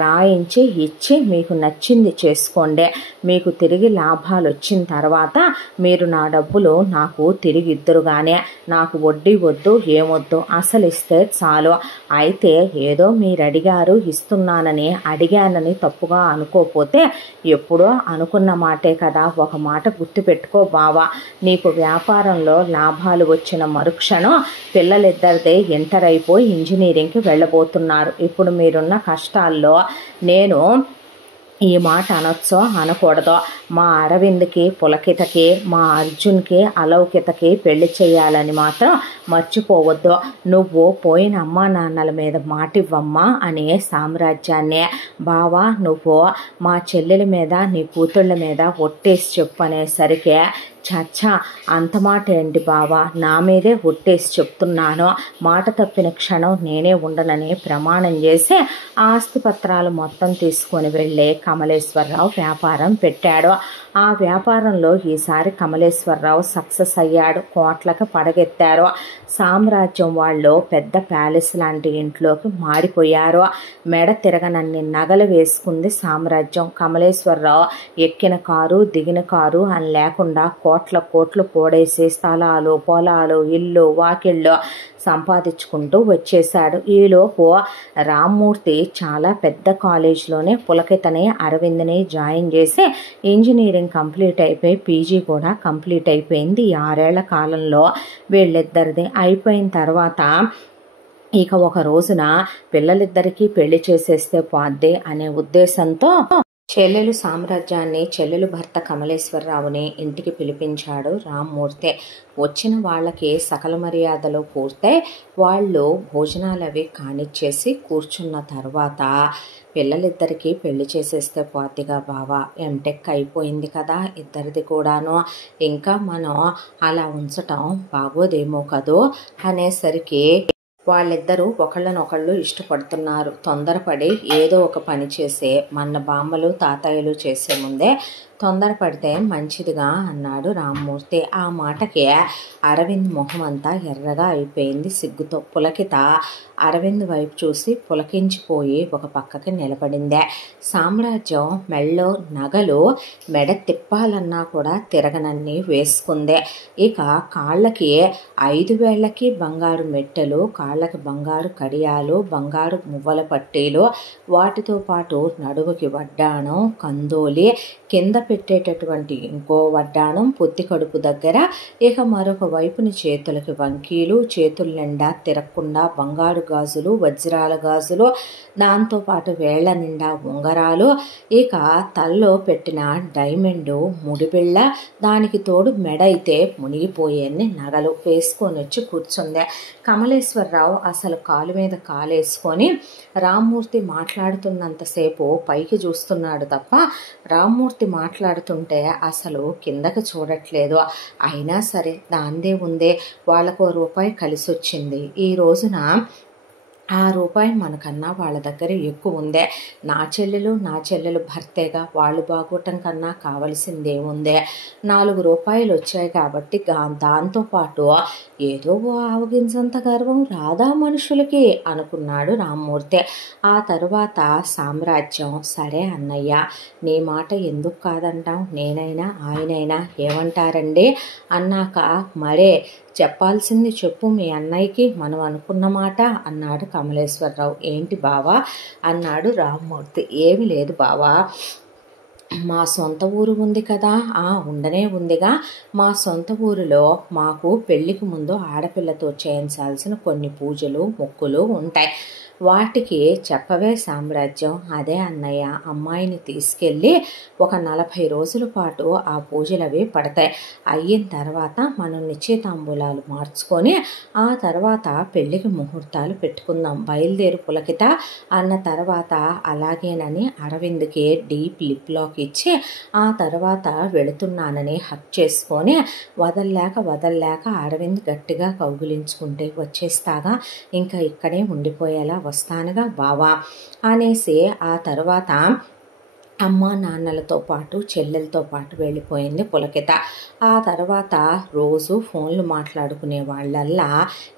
రాయించి ఇచ్చి మీకు నచ్చింది చేసుకోండి, మీకు తిరిగి లాభాలు వచ్చిన తర్వాత మీరు నా డబ్బులు నాకు తిరిగి ఇద్దరుగానే, నాకు వడ్డీ వద్దు ఏమొద్దు, అసలు ఇస్తే చాలు, అయితే ఏదో మీరు అడిగారు ఇస్తున్నానని అడిగానని తప్పుగా అనుకోపోతే ఎప్పుడో అనుకున్న మాటే కదా, ఒక మాట గుర్తుపెట్టుకో బావా, నీకు వ్యాపారంలో లాభాలు వచ్చిన మరుక్షణం పిల్లలిద్దరిదే ఇంటర్ అయిపోయి ఇంజనీరింగ్కి వెళ్ళబోతున్నారు. ఇప్పుడు మీరున్న కష్టాల్లో నేను ఈ మాట అనొచ్చో అనకూడదో, మా అరవింద్కి పులకితకి మా అర్జున్కి అలౌకితకి పెళ్లి చేయాలని మాత్రం మర్చిపోవద్దు, నువ్వు పోయిన అమ్మా నాన్నల మీద మాటివ్వమ్మా అనే సామ్రాజ్యాన్ని బావా నువ్వు మా చెల్లెల మీద నీ కూతుళ్ళ మీద ఒట్టేసి చెప్పు అనేసరికి చచ్చా అంత మాట ఏంటి బావా, నా మీదే ఒట్టేసి చెప్తున్నాను, మాట తప్పిన క్షణం నేనే ఉండనని ప్రమాణం చేసి ఆస్తి పత్రాలు మొత్తం తీసుకొని వెళ్ళి కమలేశ్వరరావు వ్యాపారం పెట్టాడు. ఆ వ్యాపారంలో ఈసారి కమలేశ్వరరావు సక్సెస్ అయ్యాడు, కోట్లకు పడగెత్తారు. సామ్రాజ్యం వాళ్ళు పెద్ద ప్యాలెస్ లాంటి ఇంట్లోకి మారిపోయారు. మెడ తిరగనన్ని నగలు వేసుకుంది సామ్రాజ్యం. కమలేశ్వరరావు ఎక్కిన కారు దిగిన కారు అని లేకుండా కోట్లు పోడేసి స్థలాలు పొలాలు ఇల్లు వాకిళ్ళు సంపాదించుకుంటూ వచ్చేశాడు. ఈలోపు రామ్మూర్తి చాలా పెద్ద కాలేజీలోనే పులకితని అరవింద్ని జాయిన్ చేసి ఇంజనీరింగ్ కంప్లీట్ అయిపోయి పీజీ కూడా కంప్లీట్ అయిపోయింది. 6 ఏళ్ల కాలంలో వీళ్ళిద్దరిది అయిపోయిన తర్వాత ఇక ఒక రోజున పిల్లలిద్దరికీ పెళ్లి చేసేస్తే పోద్ది అనే ఉద్దేశంతో చెల్లెలు సామ్రాజ్యాన్ని, చెల్లెలు భర్త కమలేశ్వరరావుని ఇంటికి పిలిపించాడు రామ్మూర్తి. వచ్చిన వాళ్ళకి సకల మర్యాదలు పూర్తయి వాళ్ళు భోజనాలు అవి కానిచ్చేసి కూర్చున్న తర్వాత, పిల్లలిద్దరికీ పెళ్లి చేసేస్తే పోద్దిగా బావా, ఎంటెక్ అయిపోయింది కదా ఇద్దరిది కూడాను, ఇంకా మనం అలా ఉంచటం బాగోదేమో కదో అనేసరికి వాళ్ళిద్దరూ ఒకళ్ళనొకళ్ళు ఇష్టపడుతున్నారు. తొందరపడి ఏదో ఒక పని చేసే మన బామ్మలు తాతయ్యలు చేసే ముందే తొందరపడితే మంచిదిగా అన్నాడు రామ్మూర్తి. ఆ మాటకి అరవింద్ మొహం అంతా ఎర్రగా అయిపోయింది సిగ్గుతో. పులకిత అరవింద్ వైపు చూసి పులకించిపోయి ఒక పక్కకి నిలబడిందే. సామ్రాజ్యం మెళ్ళో నగలు మెడ తిప్పాలన్నా కూడా తిరగనన్ని వేసుకుందే. ఇక కాళ్ళకి 5 వేళ్లకి బంగారు మెట్టెలు, కాళ్ళకి బంగారు కడియాలు, బంగారు మువ్వల పట్టీలు, వాటితో పాటు నడుముకి వడ్డాణం, కందోలి, కింద పెట్టేటటువంటి ఇంకో వడ్డాణం, పొత్తి కడుపు దగ్గర, ఇక మరొక వైపుని చేతులకి వంకీలు, చేతుల నిండా తిరగకుండా బంగారు గాజులు, వజ్రాల గాజులు, దాంతోపాటు వేళ్ల నిండా ఉంగరాలు, ఇక తల్లో పెట్టిన డైమండు ముడిబిళ్ళ, దానికి తోడు మెడ అయితే మునిగిపోయేన్ని నగలు వేసుకొని వచ్చి కూర్చుందే. కమలేశ్వరరావు అసలు కాలు మీద కాలేసుకొని రామ్మూర్తి మాట్లాడుతున్నంతసేపు పైకి చూస్తున్నాడు తప్ప రామ్మూర్తి మాట్లాడుతుంటే అసలు కిందకి చూడట్లేదు. అయినా సరే దాందే ఉందే, వాళ్ళకో రూపాయి కలిసి వచ్చింది. ఈ రోజున ఆ రూపాయి మనకన్నా వాళ్ళ దగ్గర ఎక్కువ ఉందే. నా చెల్లెలు భర్తేగా, వాళ్ళు బాగోటం కన్నా కావలసిందేముందే. 4 రూపాయలు వచ్చాయి కాబట్టి దాంతోపాటు ఏదో ఆవగించంత గర్వం రాదా మనుషులకి అనుకున్నాడు రామ్మూర్తి. ఆ తరువాత సామ్రాజ్యం, సరే అన్నయ్య, నీ మాట ఎందుకు కాదంటాం, నేనైనా ఆయనైనా ఏమంటారండి అన్నాక, మరే చెప్పాల్సింది చెప్పు మీ అన్నయ్యకి, మనం అనుకున్న మాట అన్నాడు కమలేశ్వరరావు. ఏంటి బావా అన్నాడు రామ్మూర్తి. ఏమి లేదు బావా, మా సొంత ఊరు ఉంది కదా, ఉండనే ఉందిగా. మా సొంత ఊరిలో మాకు పెళ్లికి ముందు ఆడపిల్లతో చేయించాల్సిన కొన్ని పూజలు మొక్కులు ఉంటాయి. వాటికి చెప్పవే సామ్రాజ్యం. అదే అన్నయ్య, అమ్మాయిని తీసుకెళ్ళి ఒక 40 రోజుల పాటు ఆ పూజలు అవి పడతాయి. అయిన తర్వాత మనం నిశ్చితాంబూలాలు మార్చుకొని ఆ తర్వాత పెళ్లికి ముహూర్తాలు పెట్టుకుందాం. బయలుదేరు పులకిత అన్న తర్వాత అలాగేనని అరవింద్కి డీప్ లిప్ లాక్ ఇచ్చి ఆ తర్వాత వెళుతున్నానని హక్ చేసుకొని వదల్లేక అరవింద్ గట్టిగా కౌగిలించుకుంటే, వచ్చేస్తాగా, ఇంకా ఇక్కడే ఉండిపోయేలా వస్తానుగా బావా అనేసి ఆ తర్వాత అమ్మ నాన్నలతో పాటు చెల్లెలతో పాటు వెళ్ళిపోయింది పులకిత. ఆ తర్వాత రోజు ఫోన్లు మాట్లాడుకునే వాళ్ళల్లా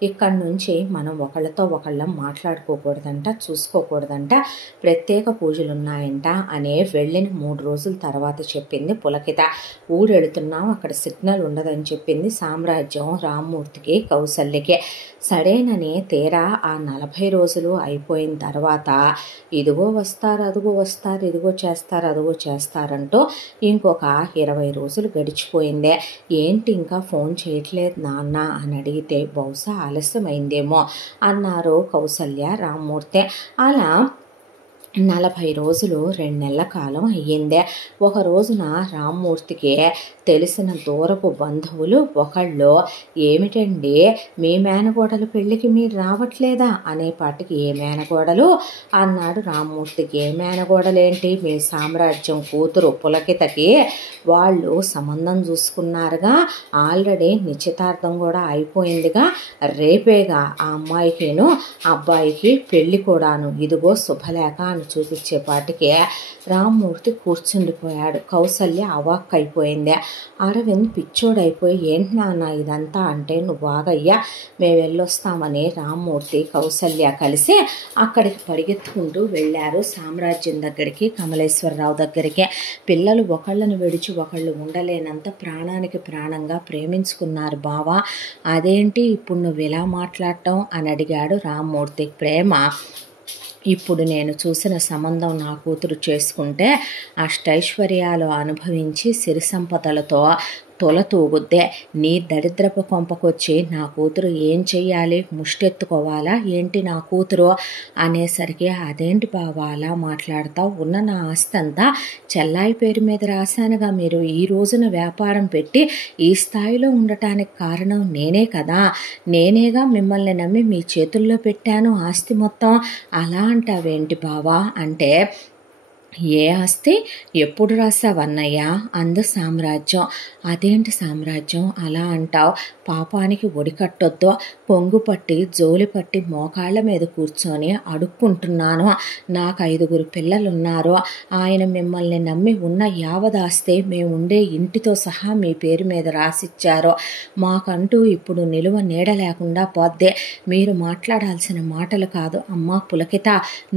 ఇక్కడి నుంచి మనం ఒకళ్ళతో ఒకళ్ళం మాట్లాడుకోకూడదంట, చూసుకోకూడదంట, ప్రత్యేక పూజలు ఉన్నాయంట అని వెళ్ళిన 3 రోజుల తర్వాత చెప్పింది పులకిత. ఊరెడుతున్నాం, అక్కడ సిగ్నల్ ఉండదని చెప్పింది సామ్రాజ్యం రామ్మూర్తికి, కౌసల్యకి. సరేనని తీరా ఆ 40 రోజులు అయిపోయిన తర్వాత ఇదిగో వస్తారు, అదిగో వస్తారు, ఇదిగో చేస్తారు, అదిగో చేస్తారంటూ ఇంకొక 20 రోజులు గడిచిపోయిందే. ఏంటి ఇంకా ఫోన్ చేయట్లేదు నాన్న అని అడిగితే, బహుశా ఆలస్యమైందేమో అన్నారు కౌసల్య, రామ్మూర్తి. అలా 40 రోజులు 2 నెలల కాలం అయ్యిందే. ఒక రోజున రామ్మూర్తికి తెలిసిన దూరపు బంధువులు ఒకళ్ళు, ఏమిటండి మీ మేనగోడలు పెళ్ళికి మీరు రావట్లేదా అనేపాటికి, ఏ మేనగోడలు అన్నాడు రామ్మూర్తికి. ఏ మేనగోడలేంటి, మీ సామ్రాజ్యం కూతురు పులకితకి వాళ్ళు సంబంధం చూసుకున్నారుగా, ఆల్రెడీ నిశ్చితార్థం కూడా అయిపోయిందిగా, రేపేగా ఆ అమ్మాయికిను అబ్బాయికి పెళ్ళి కూడాను, ఇదిగో శుభలేఖ అని చూపించేపాటికి రామ్మూర్తి కూర్చుండిపోయాడు. కౌసల్య అవాక్కైపోయింది. అరవింద్ పిచ్చోడైపోయి, ఏంటి నాన్న ఇదంతా అంటే, నువ్వు ఆగయ్యా మేము వెళ్ళొస్తామని రామ్మూర్తి కౌసల్య కలిసి అక్కడికి పరిగెత్తుకుంటూ వెళ్ళారు సామ్రాజ్యం దగ్గరికి, కమలేశ్వరరావు దగ్గరికి. పిల్లలు ఒకళ్ళని విడిచి ఒకళ్ళు ఉండలేనంత ప్రాణానికి ప్రాణంగా ప్రేమించుకున్నారు బావా, అదేంటి ఇప్పుడు నువ్వు ఇలా మాట్లాడటం అని అడిగాడు రామ్మూర్తి. ప్రేమ, ఇప్పుడు నేను చూసిన సంబంధం నా కూతురు చేసుకుంటే అష్టైశ్వర్యాలు అనుభవించి సిరి సంపదలతో తొలతూగుద్దే. నీ దరిద్రపు కొంపకొచ్చి నా కూతురు ఏం చెయ్యాలి, ముష్టెత్తుకోవాలా ఏంటి నా కూతురు అనేసరికి, అదేంటి బావా అలా మాట్లాడతావు, ఉన్న నా ఆస్తి అంతా చెల్లాయి పేరు మీద రాశానుగా, మీరు ఈ రోజున వ్యాపారం పెట్టి ఈ స్థాయిలో ఉండటానికి కారణం నేనే కదా, నేనేగా మిమ్మల్ని నమ్మి మీ చేతుల్లో పెట్టాను ఆస్తి మొత్తం, అలా అంటావేంటి బావా అంటే, ఏ ఆస్తి ఎప్పుడు రాసావన్నయ్య అందు సామ్రాజ్యం. అదేంటి సామ్రాజ్యం అలా అంటావు, పాపానికి ఒడికట్టొద్దు, పొంగు పట్టి జోలి పట్టి మోకాళ్ళ మీద కూర్చొని అడుక్కుంటున్నాను, నాకు 5 పిల్లలున్నారు, ఆయన మిమ్మల్ని నమ్మి ఉన్న యావదాస్తే మేము ఉండే ఇంటితో సహా మీ పేరు మీద రాసిచ్చారు, మాకంటూ ఇప్పుడు నిలువ నీడ లేకుండా పోద్దే, మీరు మాట్లాడాల్సిన మాటలు కాదు. అమ్మా పులకిత,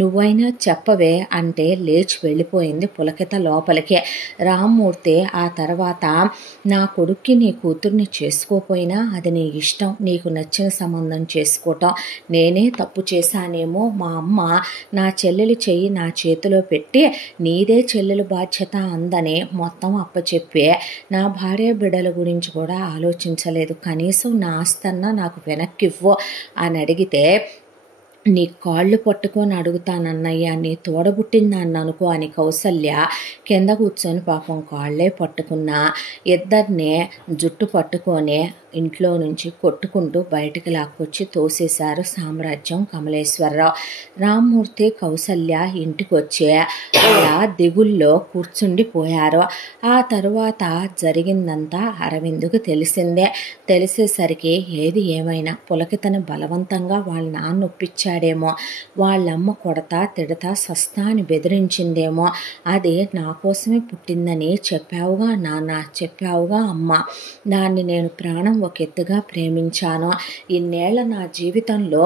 నువ్వైనా చెప్పవే అంటే లేచి వెళ్ళిపోయింది పులకిత లోపలికే. రామ్మూర్తి ఆ తర్వాత, నా కొడుక్కి నీ కూతుర్ని చేసుకోపోయినా అది నీ ఇష్టం, నీకు నచ్చిన సంబంధం చేసుకోవటం, నేనే తప్పు చేశానేమో, మా అమ్మ నా చెల్లెలి చెయ్యి నా చేతిలో పెట్టి నీదే చెల్లెలు బాధ్యత అందని మొత్తం అప్పచెప్పే నా భార్య బిడ్డల గురించి కూడా ఆలోచించలేదు, కనీసం నా ఆస్తన్నా నాకు వెనక్కివ్వు అని అడిగితే, నీ కాళ్ళు పట్టుకొని అడుగుతానన్నయ్య, నీ తోడబుట్టిందాన్ని అనుకో అని కౌసల్య కింద కూర్చొని పాపం కాళ్ళే పట్టుకున్నా, ఇద్దరినే జుట్టు పట్టుకొని ఇంట్లో నుంచి కొట్టుకుంటూ బయటికి లాక్కొచ్చి తోసేశారు సామ్రాజ్యం కమలేశ్వరరావు. రామ్మూర్తి కౌసల్య ఇంటికి వచ్చే అలా దిగుల్లో కూర్చుండిపోయారు. ఆ తరువాత జరిగిందంతా అరవిందుకు తెలిసిందే. తెలిసేసరికి ఏది ఏమైనా పులకితను బలవంతంగా వాళ్ళ నాన్న ఒప్పించాడేమో, వాళ్ళమ్మ కొడతా తిడతా సస్తా అని బెదిరించిందేమో, అది నా కోసమే పుట్టిందని చెప్పావుగా నాన్న, చెప్పావుగా అమ్మ, దాన్ని నేను ప్రాణం ఒక ఎత్తుగా ప్రేమించాను, ఇన్నేళ్ల నా జీవితంలో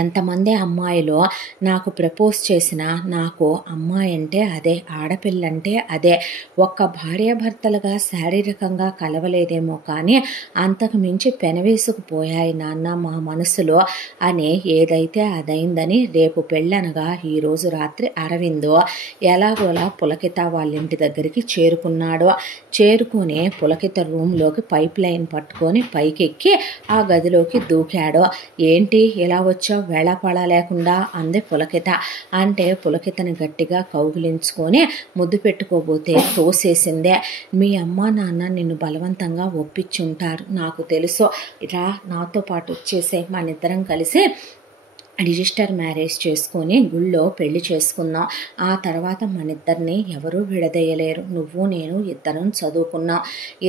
ఎంతమంది అమ్మాయిలు నాకు ప్రపోజ్ చేసినా నాకు అమ్మాయి అంటే అదే, ఆడపిల్లంటే అదే, ఒక్క భార్యాభర్తలుగా శారీరకంగా కలవలేదేమో కానీ అంతకు మించి పెనవేసుకుపోయాయి నాన్న మా మనసులో అని, ఏదైతే అదైందని రేపు పెళ్ళనగా ఈరోజు రాత్రి అరవింద్ ఎలాగోలా పులకిత వాళ్ళ ఇంటి దగ్గరికి చేరుకున్నాడు. చేరుకొని పులకిత రూమ్లోకి పైప్ లైన్ పట్టుకొని పైకెక్కి ఆ గదిలోకి దూకాడు. ఏంటి ఇలా వేళాపళ లేకుండా అంది పులకిత. అంటే పులకితని గట్టిగా కౌగిలించుకొని ముద్దు పెట్టుకోబోతే తోసేసిందే. మీ అమ్మ నాన్న నిన్ను బలవంతంగా ఒప్పించుంటారు నాకు తెలుసు, రా నాతో పాటు వచ్చేసే, మనిద్దరం కలిసి రిజిస్టర్ మ్యారేజ్ చేసుకొని గుళ్ళో పెళ్లి చేసుకున్నాం, ఆ తర్వాత మనిద్దరిని ఎవరూ విడదీయలేరు, నువ్వు నేను ఇద్దరం చదువుకున్నాం,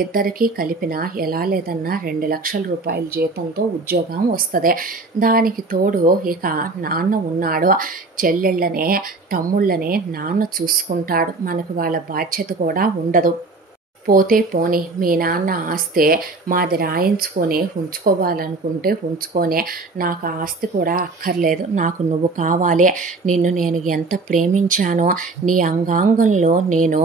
ఇద్దరికి కలిపిన ఎలా లేదన్నా 2 లక్షల రూపాయల జీతంతో ఉద్యోగం వస్తుంది, దానికి తోడు ఇక నాన్న ఉన్నాడు, చెల్లెళ్ళనే తమ్ముళ్ళనే నాన్న చూసుకుంటాడు, మనకు వాళ్ళ బాధ్యత కూడా ఉండదు, పోతే పోని మీ నాన్న ఆస్తే మాది రాయించుకొని ఉంచుకోవాలనుకుంటే ఉంచుకొనే, నాకు ఆస్తి కూడా అక్కర్లేదు, నాకు నువ్వు కావాలి, నిన్ను నేను ఎంత ప్రేమించానో, నీ అంగాంగంలో నేను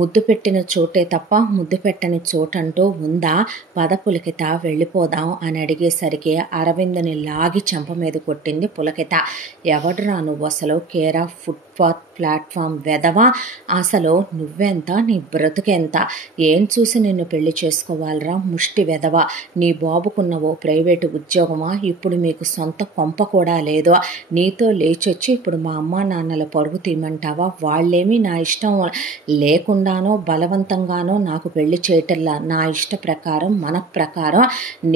ముద్దు పెట్టిన చోటే తప్ప ముద్దు పెట్టని చోటంటూ ఉందా, పద పులకిత వెళ్ళిపోదాం అని అడిగేసరికి అరవింద్ని లాగి చెంప మీద కొట్టింది పులకిత. ఎవడురా నువ్వు అసలు, కేర్ ఆఫ్ ఫుట్పాత్ ప్లాట్ఫామ్ వెదవా, అసలు నువ్వెంత, నీ బ్రతుకెంత, ఏం చూసి నిన్ను పెళ్లి చేసుకోవాలరా ముష్టి వెదవా, నీ బాబుకున్న ఓ ప్రైవేటు ఉద్యోగమా, ఇప్పుడు మీకు సొంత కొంప కూడా లేదు, నీతో లేచొచ్చి ఇప్పుడు మా అమ్మ నాన్నల పరుగు తీయమంటావా, వాళ్ళేమీ నా ఇష్టం లేకుండానో బలవంతంగానో నాకు పెళ్లి చేయటల్లా, నా ఇష్ట ప్రకారం మన ప్రకారం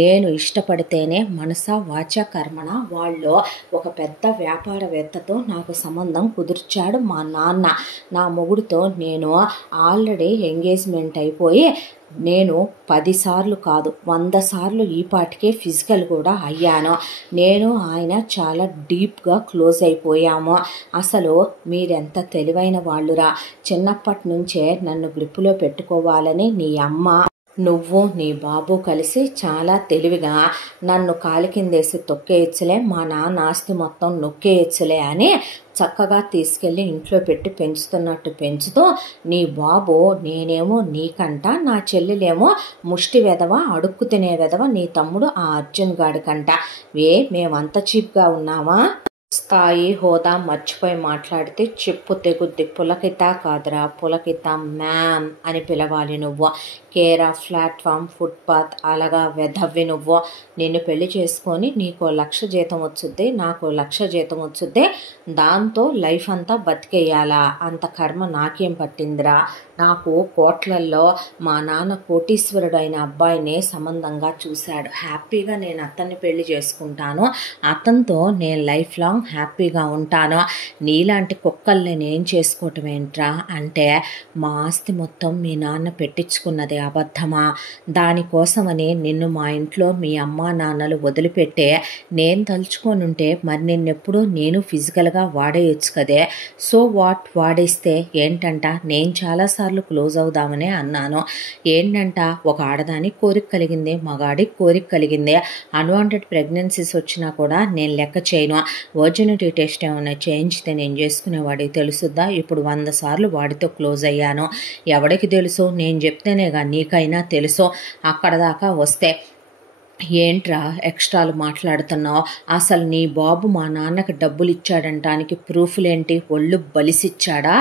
నేను ఇష్టపడితేనే మనసా వాచ కర్మణ వాళ్ళు ఒక పెద్ద వ్యాపారవేత్తతో నాకు సంబంధం కుదుర్చాడు మా నాన్న, నా మొగుడితో నేను ఆల్రెడీ ఎంగేజ్మెంట్ అయిపోయి నేను 10 సార్లు కాదు 100 సార్లు ఈ పాటికే ఫిజికల్ కూడా అయ్యాను, నేను ఆయన చాలా డీప్గా క్లోజ్ అయిపోయాము, అసలు మీరెంత తెలివైన వాళ్ళురా, చిన్నప్పటి నుంచే నన్ను గ్రిప్పులో పెట్టుకోవాలని నీ అమ్మ నువ్వు నీ బాబు కలిసి చాలా తెలివిగా నన్ను కాలి కిందేసి తొక్కేయచ్చులే, మా నాన్న ఆస్తి మొత్తం నొక్కేయచ్చులే అని చక్కగా తీసుకెళ్ళి ఇంట్లో పెట్టి పెంచుతున్నట్టు పెంచుతూ, నీ బాబు నేనేమో నీకంట, నా చెల్లెలేమో ముష్టి వెదవ అడుక్కు తినే వెదవ నీ తమ్ముడు ఆ అర్జున్ గాడికంట, మేమంత చీప్గా ఉన్నామా. స్థాయి హోదా మర్చిపోయి మాట్లాడితే చెప్పు తెగుద్ది. పులకిత కాదురా పులకిత మ్యామ్ అని పిలవాలి నువ్వు. కేర్ ఆఫ్ ప్లాట్ఫామ్ ఫుట్పాత్ అలాగా వెధవ్వి నువ్వు. నిన్ను పెళ్లి చేసుకొని నీకో 1,00,000 జీతం వచ్చుద్ది, నాకు 1,00,000 జీతం వచ్చుద్ది, దాంతో లైఫ్ అంతా బతికేయాలా? అంత కర్మ నాకేం పట్టిందిరా? నాకు కోట్లల్లో మా నాన్న కోటీశ్వరుడు అయిన అబ్బాయిని సంబంధంగా చూశాడు. హ్యాపీగా నేను అతన్ని పెళ్లి చేసుకుంటాను, అతనితో నేను లైఫ్ లాంగ్ హ్యాపీగా ఉంటాను. నీలాంటి కుక్కల్ని నేను చేసుకోవటం ఏంట్రా అంటే, మా ఆస్తి మొత్తం మీ నాన్న పెట్టించుకున్నది అబద్ధమా? దానికోసమని నిన్ను మా ఇంట్లో మీ అమ్మా నాన్నలు వదిలిపెట్టే నేను తలుచుకొనుంటే మరి నిన్నెప్పుడు నేను ఫిజికల్గా వాడేయచ్చు కదే. సో వాట్, వాడేస్తే ఏంటంట? నేను చాలాసార్లు క్లోజ్ అవుదామనే అన్నాను. ఏంటంట, ఒక ఆడదానికి కోరిక కలిగింది, మగాడికి కోరిక కలిగింది, అన్వాంటెడ్ ప్రెగ్నెన్సీస్ వచ్చినా కూడా నేను లెక్క చేయను. వర్జినిటీ టెస్ట్ ఏమైనా చేయించితే నేను చేసుకునేవాడికి తెలుసుద్దా? ఇప్పుడు 100 సార్లు వాడితో క్లోజ్ అయ్యాను. ఎవడికి తెలుసు? నేను చెప్తేనేగా నీకైనా తెలుసు. అక్కడ దాకా వస్తే ఏంట్రా ఎక్స్ట్రాలు మాట్లాడుతున్నావు? అసలు నీ బాబు మా నాన్నకి డబ్బులు ఇచ్చాడంటానికి ప్రూఫ్లేంటి? ఒళ్ళు బలిసిచ్చాడా?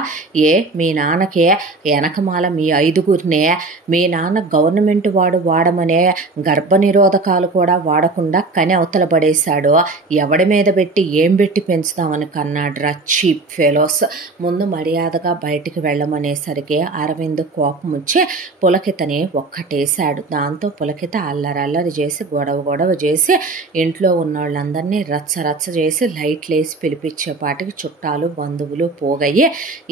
ఏ మీ నాన్నకే వెనకమాల మీ 5గురినే మీ నాన్న గవర్నమెంట్ వాడమనే గర్భనిరోధకాలు కూడా వాడకుండా కని అవతల పడేశాడు. ఎవడి మీద పెట్టి ఏం పెట్టి పెంచుదామని కన్నాడ్రా చీప్ ఫెలోస్. ముందు మర్యాదగా బయటికి వెళ్ళమనేసరికి అరవింద్ కోపం వచ్చి పులకితని ఒక్కటేశాడు. దాంతో పులకిత అల్లరల్లరి చేసి గొడవ చేసి ఇంట్లో ఉన్న వాళ్ళందరినీ రచ్చ చేసి లైట్లు వేసి పిలిపించేపాటికి చుట్టాలు బంధువులు పోగయ్యి,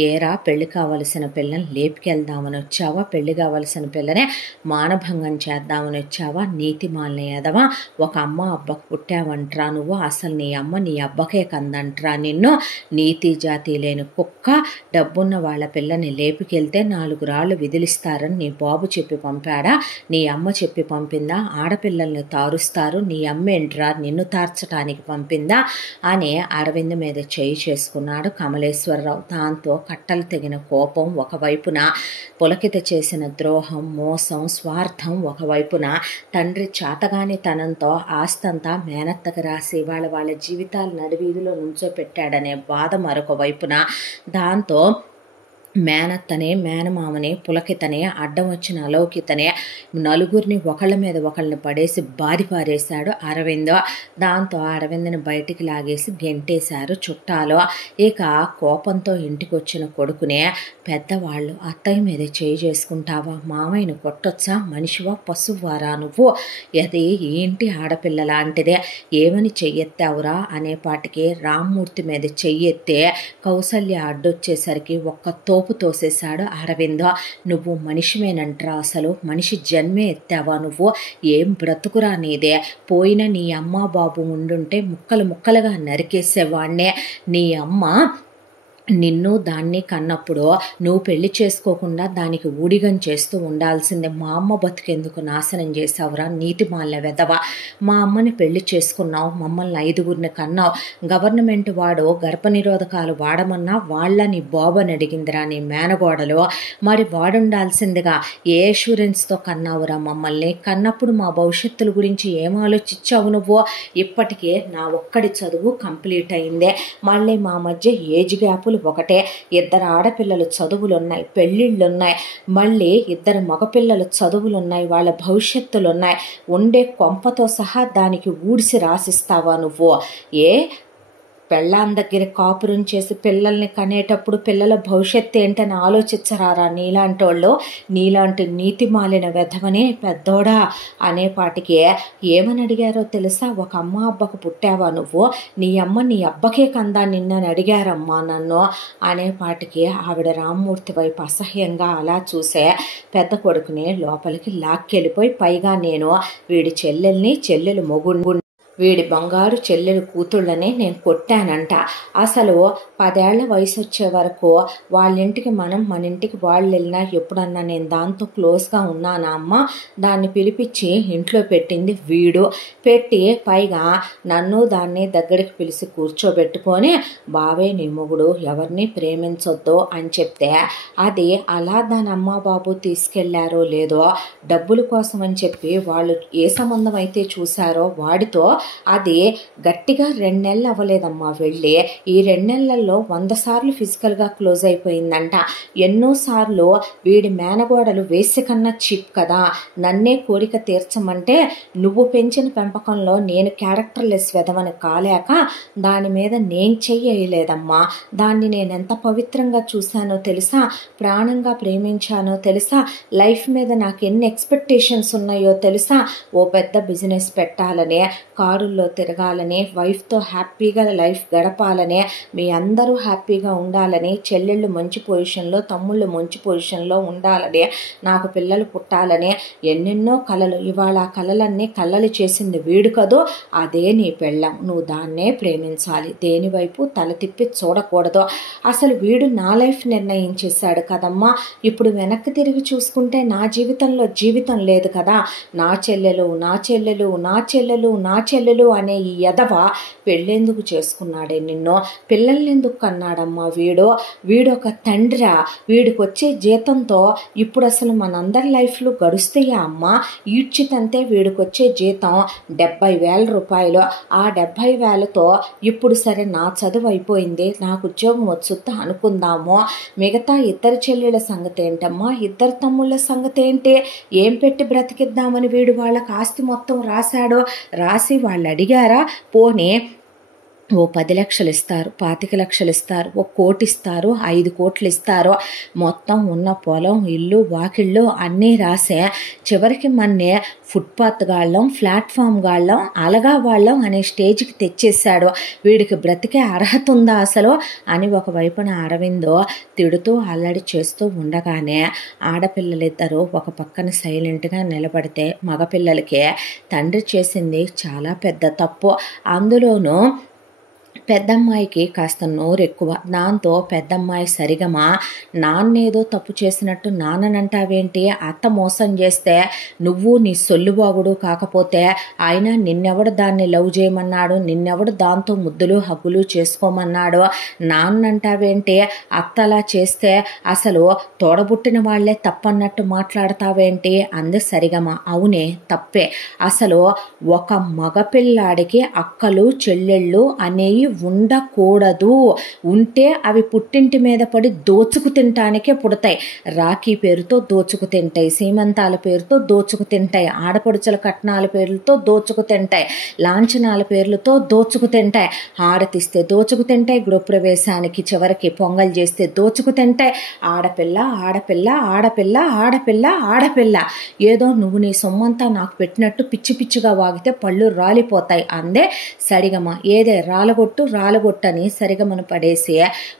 ఏరా పెళ్లి కావలసిన పిల్లని లేపుకెళ్దామని వచ్చావా? పెళ్లి కావలసిన పిల్లనే మానభంగం చేద్దామని వచ్చావా? నీతి మాలిన ఎదవా, ఒక అమ్మ అబ్బకు పుట్టావంట్రా నువ్వు. అసలు నీ అమ్మ నీ అబ్బకే కందంట్రా నిన్ను. నీతి జాతి లేని కుక్క. డబ్బున్న వాళ్ళ పిల్లని లేపుకెళ్తే 4 రాళ్ళు విదిలిస్తారని నీ బాబు చెప్పి పంపాడా? నీ అమ్మ చెప్పి పంపిందా? ఆడపిల్లల్ని తారుస్తారు, నీ అమ్మేంట్రా నిన్ను తార్చటానికి పంపిందా అని అరవింద్ మీద చేయి చేసుకున్నాడు కమలేశ్వరరావు. దాంతో కట్టలు తెగిన కోపం ఒకవైపున, పులకిత చేసిన ద్రోహం, మోసం, స్వార్థం ఒకవైపున, తండ్రి చాతగాని తనంతో ఆస్తంతా మేనత్తకు రాసి వాళ్ళ జీవితాలు నడివీధిలో నుంచోపెట్టాడనే బాధ మరొక వైపున. దాంతో మేనత్తనే మేనమామనే పులకితనే అడ్డం వచ్చిన అలౌకితనే నలుగురిని ఒకళ్ళ మీద ఒకళ్ళని పడేసి బాది పారేశాడు అరవింద్. దాంతో అరవింద్ని బయటికి లాగేసి గెంటేశారు చుట్టాలు. ఇక కోపంతో ఇంటికి వచ్చిన కొడుకునే పెద్దవాళ్ళు అత్తయ్య మీద చేయి చేసుకుంటావా? మామయ్యను కొట్టొచ్చా? మనిషివా పశువారా నువ్వు? అది ఏంటి ఆడపిల్ల లాంటిదే, ఏమని చెయ్యెత్తావురా అనేపాటికి రామ్మూర్తి మీద చెయ్యెత్తే కౌసల్య అడ్డొచ్చేసరికి ఒక్క తోపు తోసేశాడు అరవింద్. నువ్వు మనిషివేనంట్రా, అసలు మనిషి జన్మే ఎత్తావా నువ్వు? ఏం బ్రతుకురా నీదే? పోయిన నీ అమ్మ బాబు ఉండుంటే ముక్కలుగా నరికేసేవాణ్ణే. నీ అమ్మ నిన్ను దాన్ని కన్నప్పుడు నువ్వు పెళ్లి చేసుకోకుండా దానికి ఊడిగం చేస్తూ ఉండాల్సిందే. మా అమ్మ బతుకెందుకు నాశనం చేసావురా నీతి మాలిన వెధవ? మా అమ్మని పెళ్లి చేసుకున్నావు, మమ్మల్ని 5గురిని కన్నావు. గవర్నమెంట్ వాడు గర్భనిరోధకాలు వాడమన్నా వాళ్ళ నీ బాబుని అడిగిందిరా నీ మేనగోడలు. మరి వాడుండాల్సిందిగా ఏ అష్యూరెన్స్తో కన్నావురా మమ్మల్ని? కన్నప్పుడు మా భవిష్యత్తుల గురించి ఏం ఆలోచించావు నువ్వు? ఇప్పటికే నా ఒక్కడి చదువు కంప్లీట్ అయిందే, మళ్ళీ మా మధ్య ఏజ్ గ్యాపులు ఒకటే. 2 ఆడపిల్లలు చదువులున్నాయి, పెళ్ళిళ్ళున్నాయి, మళ్ళీ 2 మగపిల్లలు చదువులున్నాయి, వాళ్ళ భవిష్యత్తులున్నాయి. ఉండే కొంపతో సహా దానికి ఊడిసి రాసిస్తావా నువ్వు? ఏ పెళ్ళాం దగ్గర కాపురం చేసి పిల్లల్ని కనేటప్పుడు పిల్లల భవిష్యత్తు ఏంటని ఆలోచించరారా నీలాంటి వాళ్ళు? నీలాంటి నీతి మాలిన వెధవనే పెద్దోడా అనేపాటికి ఏమని అడిగారో తెలుసా? ఒక అమ్మ అబ్బకు పుట్టావా నువ్వు? నీ అమ్మ నీ అబ్బకే కందా నిన్నని అడిగారమ్మా నన్ను అనేపాటికి ఆవిడ రామ్మూర్తి వైపు అసహ్యంగా అలా చూసే పెద్ద కొడుకుని లోపలికి లాక్కెళ్ళిపోయి, పైగా నేను వీడి చెల్లెలు మొగుడు, వీడి బంగారు చెల్లెలు కూతుళ్ళనే నేను కొట్టానంట. అసలు 10 ఏళ్ల వయసు వచ్చే వరకు వాళ్ళింటికి మనం, మన ఇంటికి వాళ్ళు వెళ్ళినా ఎప్పుడన్నా నేను దాంతో క్లోజ్గా ఉన్నానా అమ్మ? దాన్ని పిలిపించి ఇంట్లో పెట్టింది వీడు. పెట్టి పైగా నన్ను దాన్ని దగ్గరికి పిలిచి కూర్చోబెట్టుకొని, బావే నీ మొగుడు, ఎవరిని ప్రేమించొద్దు అని చెప్తే, అది అలా దాని అమ్మ బాబు తీసుకెళ్లారో లేదో, డబ్బుల కోసం అని చెప్పి వాళ్ళు ఏ సంబంధం అయితే చూశారో వాడితో అది గట్టిగా 2 నెలలు అవ్వలేదమ్మా వెళ్ళి. ఈ 2 నెలల్లో 100 సార్లు ఫిజికల్గా క్లోజ్ అయిపోయిందంట. ఎన్నోసార్లు వీడి మేనగోడలు వేసి కన్నా చీప్ కదా, నన్నే కోరిక తీర్చమంటే నువ్వు పెంచిన పెంపకంలో నేను క్యారెక్టర్లెస్ వెదవని కాలేక దాని మీద నేను చెయ్యలేదమ్మా. దాన్ని నేను ఎంత పవిత్రంగా చూశానో తెలుసా, ప్రాణంగా ప్రేమించానో తెలుసా, లైఫ్ మీద నాకు ఎన్ని ఎక్స్పెక్టేషన్స్ ఉన్నాయో తెలుసా. ఓ పెద్ద బిజినెస్ పెట్టాలనే, కారుల్లో తిరగాలని, వైఫ్తో హ్యాపీగా లైఫ్ గడపాలనే, మీ అందరూ హ్యాపీగా ఉండాలని, చెల్లెళ్ళు మంచి పొజిషన్లో, తమ్ముళ్ళు మంచి పొజిషన్లో ఉండాలని, నాకు పిల్లలు పుట్టాలని ఎన్నెన్నో కలలు. ఇవాళ ఆ కలలన్నీ కళ్ళలు చేసింది వీడు కదూ, అదే నీ పెళ్ళం. నువ్వు దాన్నే ప్రేమించాలి, దేని వైపు తల తిప్పి చూడకూడదు. అసలు వీడు నా లైఫ్ నిర్ణయించేశాడు కదమ్మా. ఇప్పుడు వెనక్కి తిరిగి చూసుకుంటే నా జీవితంలో జీవితం లేదు కదా. నా చెల్లెలు నా చెల్లెలు నా చెల్లెలు నా చెల్లెలు అనే ఈ ఎదవ పెళ్ళెందుకు చేసుకున్నాడే నిన్ను, పిల్లల్ని ఎందుకు కన్నాడమ్మా వీడు ఒక తండ్రా. వీడికి వచ్చే జీతంతో ఇప్పుడు అసలు మనందరి లైఫ్లు గడుస్తాయా అమ్మా. ఈడ్చితంతే వీడికి వచ్చే జీతం 70,000 రూపాయలు. ఆ 70,000తో ఇప్పుడు సరే నా చదువు అయిపోయింది, నాకు ఉద్యోగం వచ్చుద్దా అనుకుందాము. మిగతా ఇద్దరు చెల్లెళ్ళ సంగతి ఏంటమ్మా, ఇద్దరు తమ్ముళ్ళ సంగతి ఏంటి, ఏం పెట్టి బ్రతికిద్దామని వీడు వాళ్ళకి ఆస్తి మొత్తం రాశాడు. రాసి వాళ్ళు అడిగారా, పోనీ ఓ 10 లక్షలు ఇస్తారు, 25 లక్షలు ఇస్తారు, 1 కోటి ఇస్తారు, 5 కోట్లు ఇస్తారు, మొత్తం ఉన్న పొలం ఇల్లు వాకిళ్ళు అన్నీ రాసే చివరికి మన్నే ఫుట్పాత్ గాళ్ళం, ప్లాట్ఫామ్ గాళ్ళం, అలగా వాళ్ళం అనే స్టేజ్కి తెచ్చేశాడు. వీడికి బ్రతికే అర్హత ఉందా అసలు అని ఒకవైపున అరవిందో తిడుతూ అల్లడి చేస్తూ ఉండగానే ఆడపిల్లలిద్దరూ ఒక పక్కన సైలెంట్గా నిలబడితే మగపిల్లలకే తండ్రి చేసింది చాలా పెద్ద తప్పు. అందులోనూ పెద్దమ్మాయికి కాస్త నోరు ఎక్కువ. దాంతో పెద్దమ్మాయి సరిగమా నాన్నేదో తప్పు చేసినట్టు నాన్ననంటావేంటి, అత్త మోసం చేస్తే నువ్వు నీ సొల్లుబాగుడు కాకపోతే ఆయన నిన్నెవడు దాన్ని లవ్ చేయమన్నాడు, నిన్నెవడు దాంతో ముద్దులు హగ్గులు చేసుకోమన్నాడు, నాన్నంటావేంటి, అత్తలా చేస్తే అసలు తోడబుట్టిన వాళ్లే తప్పన్నట్టు మాట్లాడతావేంటి అంది సరిగమ. అవునే తప్పే, అసలు ఒక మగపిల్లాడికి అక్కలు చెల్లెళ్ళు అనేవి ఉండకూడదు. ఉంటే అవి పుట్టింటి మీద పడి దోచుకు తినటానికే పుడతాయి. రాఖీ పేరుతో దోచుకు తింటాయి, సీమంతాల పేరుతో దోచుకు తింటాయి, ఆడపడుచుల కట్నాల పేర్లతో దోచుకు తింటాయి, లాంఛనాల పేర్లతో దోచుకు తింటాయి, ఆడతిస్తే దోచుకు తింటాయి, గృహప్రవేశానికి చివరికి పొంగల్ చేస్తే దోచుకు తింటాయి. ఆడపిల్ల ఆడపిల్ల ఆడపిల్ల ఆడపిల్ల ఆడపిల్ల, ఏదో నువ్వు నీ సొమ్మంతా నాకు పెట్టినట్టు పిచ్చి పిచ్చిగా వాగితే పళ్ళు రాలిపోతాయి అందే సరిగమ. ఏదే రాలగొట్టని సరిగమను పడేసి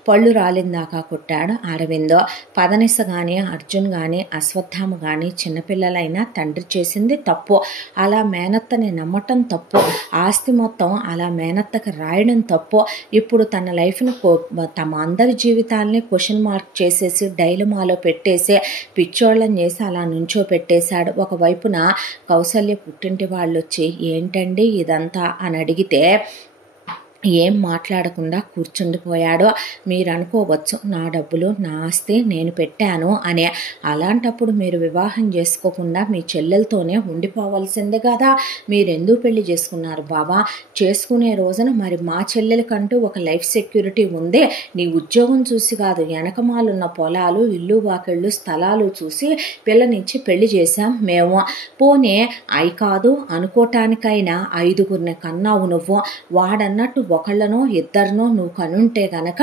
పళ్ళు రాలిందాకా కొట్టాడు అరవిందో. పదనిస కానీ అర్జున్ కానీ అశ్వత్థామ కానీ చిన్నపిల్లలైనా తండ్రి చేసింది తప్పు, అలా మేనత్తని నమ్మటం తప్పు, ఆస్తి మొత్తం అలా మేనత్తకి రాయడం తప్పు. ఇప్పుడు తన లైఫ్ను తమ అందరి జీవితాలని క్వశ్చన్ మార్క్ చేసేసి డైలమాలో పెట్టేసి పిచ్చోళ్ళని చేసి అలా నుంచో పెట్టేశాడు. ఒకవైపున కౌసల్య పుట్టింటి వాళ్ళు వచ్చి ఏంటండి ఇదంతా అని అడిగితే ఏం మాట్లాడకుండా కూర్చుండిపోయాడో. మీరు అనుకోవచ్చు నా డబ్బులు నా ఆస్తి నేను పెట్టాను అని. అలాంటప్పుడు మీరు వివాహం చేసుకోకుండా మీ చెల్లెలతోనే ఉండిపోవాల్సిందే కదా. మీరెందుకు పెళ్లి చేసుకున్నారు బాబా? చేసుకునే రోజున మరి మా చెల్లెలకంటూ ఒక లైఫ్ సెక్యూరిటీ ఉంది. నీ ఉద్యోగం చూసి కాదు, వెనకమాలున్న పొలాలు ఇల్లు వాకిళ్ళు స్థలాలు చూసి పిల్లనిచ్చి పెళ్లి చేశాం మేము. పోనీ అయి కాదు అనుకోటానికైనా 5గురిని కన్నావు నువ్వు. వాడన్నట్టు ఒకళ్ళనో ఇద్దరినో నువ్వు కనుంటే గనక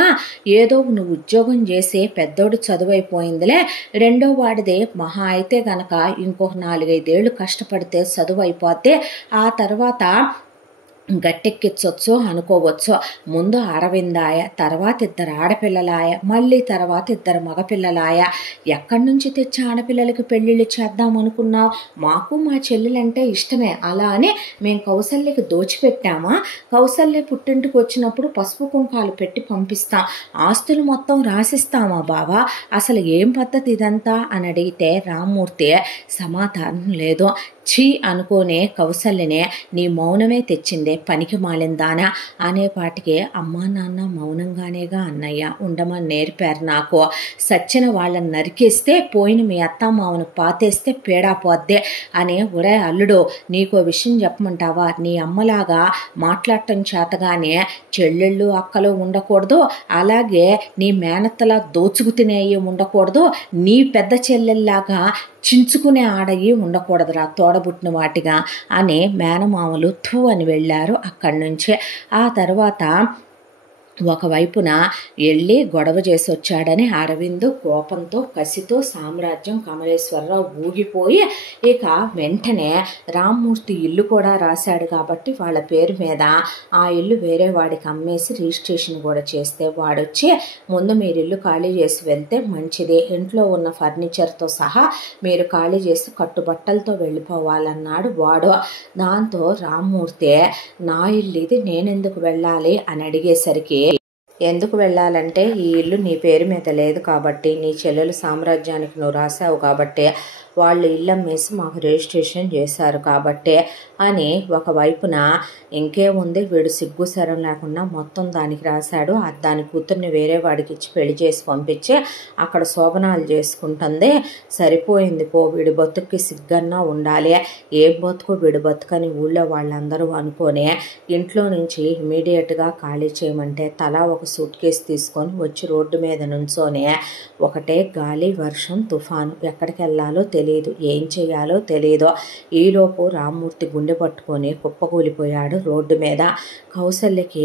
ఏదో నువ్వు ఉద్యోగం చేసి పెద్దోడు చదువైపోయిందిలే, రెండో వాడిదే మహా అయితే గనక ఇంకొక 4-5 ఏళ్ళు కష్టపడితే చదువు అయిపోతే ఆ తర్వాత గట్టెక్కించవచ్చు అనుకోవచ్చు. ముందు అరవిందాయ, తర్వాత 2 ఆడపిల్లలాయ, మళ్ళీ తర్వాత 2 మగపిల్లలాయ. ఎక్కడి నుంచి తెచ్చి ఆడపిల్లలకి పెళ్ళిళ్ళు చేద్దాం అనుకున్నావు? మాకు మా చెల్లెలంటే ఇష్టమే, అలా అని మేము కౌసల్యకి దోచిపెట్టామా? కౌసల్య పుట్టింటికి వచ్చినప్పుడు పసుపు కుంకాలు పెట్టి పంపిస్తాం, ఆస్తులు మొత్తం రాసిస్తామా బావా? అసలు ఏం పద్ధతి ఇదంతా అని అడిగితే రామ్మూర్తి సమాధానం లేదు. ఛీ అనుకోనే కౌసల్యనే నీ మౌనమే తెచ్చిందే పనికి మాలిందానా అనేపాటికి అమ్మా నాన్న మౌనంగానేగా అన్నయ్య ఉండమని నేర్పారు నాకు. సచ్చిన వాళ్ళని నరికేస్తే పోయిన మీ అత్తమామను పాతేస్తే పేడా పోద్దే అని. ఒరే అల్లుడు, నీకో విషయం చెప్పమంటావా? నీ అమ్మలాగా మాట్లాడటం చేతగానే చెల్లెళ్ళు అక్కలు ఉండకూడదు, అలాగే నీ మేనత్తలా దోచుకు తినేవి ఉండకూడదు, నీ పెద్ద చెల్లెల్లాగా చించుకునే ఆడయి ఉండకూడదురా తోడబుట్టిన వాటిగా అని మేనమామలు థూ అని వెళ్ళారు అక్కడి నుంచే. ఆ తర్వాత ఒకవైపున వెళ్ళి గొడవ చేసి వచ్చాడని అరవింద్ కోపంతో కసితో సామ్రాజ్యం కమలేశ్వరరావు ఊగిపోయి ఇక వెంటనే రామ్మూర్తి ఇల్లు కూడా రాశాడు కాబట్టి వాళ్ళ పేరు మీద ఆ ఇల్లు వేరే వాడికి అమ్మేసి రిజిస్ట్రేషన్ కూడా చేస్తే వాడొచ్చి ముందు మీరు ఇల్లు ఖాళీ చేసి వెళ్తే మంచిది, ఇంట్లో ఉన్న ఫర్నిచర్తో సహా మీరు ఖాళీ చేసి కట్టుబట్టలతో వెళ్ళిపోవాలన్నాడు వాడు. దాంతో రామ్మూర్తి నా ఇల్లు ఇది, నేనెందుకు వెళ్ళాలి అని అడిగేసరికి ఎందుకు వెళ్ళాలంటే ఈ ఇల్లు నీ పేరు మీద లేదు కాబట్టి, నీ చెల్లెలు సామ్రాజ్యానికి నువ్వు రాసావు కాబట్టి, వాళ్ళు ఇల్లు అమ్మేసి మాకు రిజిస్ట్రేషన్ చేశారు కాబట్టి అని ఒకవైపున ఇంకేముంది వీడు సిగ్గు శరం లేకుండా మొత్తం దానికి రాశాడు. దాని కూతుర్ని వేరే వాడికి ఇచ్చి పెళ్లి చేసి పంపించి అక్కడ శోభనాలు చేసుకుంటుంది. సరిపోయింది పో, వీడి బతుక్కి సిగ్గన్నా ఉండాలి, ఏ బతుకు వీడి బతుకని ఊళ్ళో వాళ్ళందరూ అనుకొని ఇంట్లో నుంచి ఇమీడియట్గా ఖాళీ చేయమంటే తలా ఒక సూట్ కేసు తీసుకొని వచ్చి రోడ్డు మీద నుంచోనే ఒకటే గాలి వర్షం తుఫాను, ఎక్కడికి వెళ్ళాలో తెలియదు, ఏం చేయాలో తెలియదు. ఈలోపు రామ్మూర్తి గుండె పట్టుకొని కుప్పకూలిపోయాడు రోడ్డు మీద. కౌసల్యకి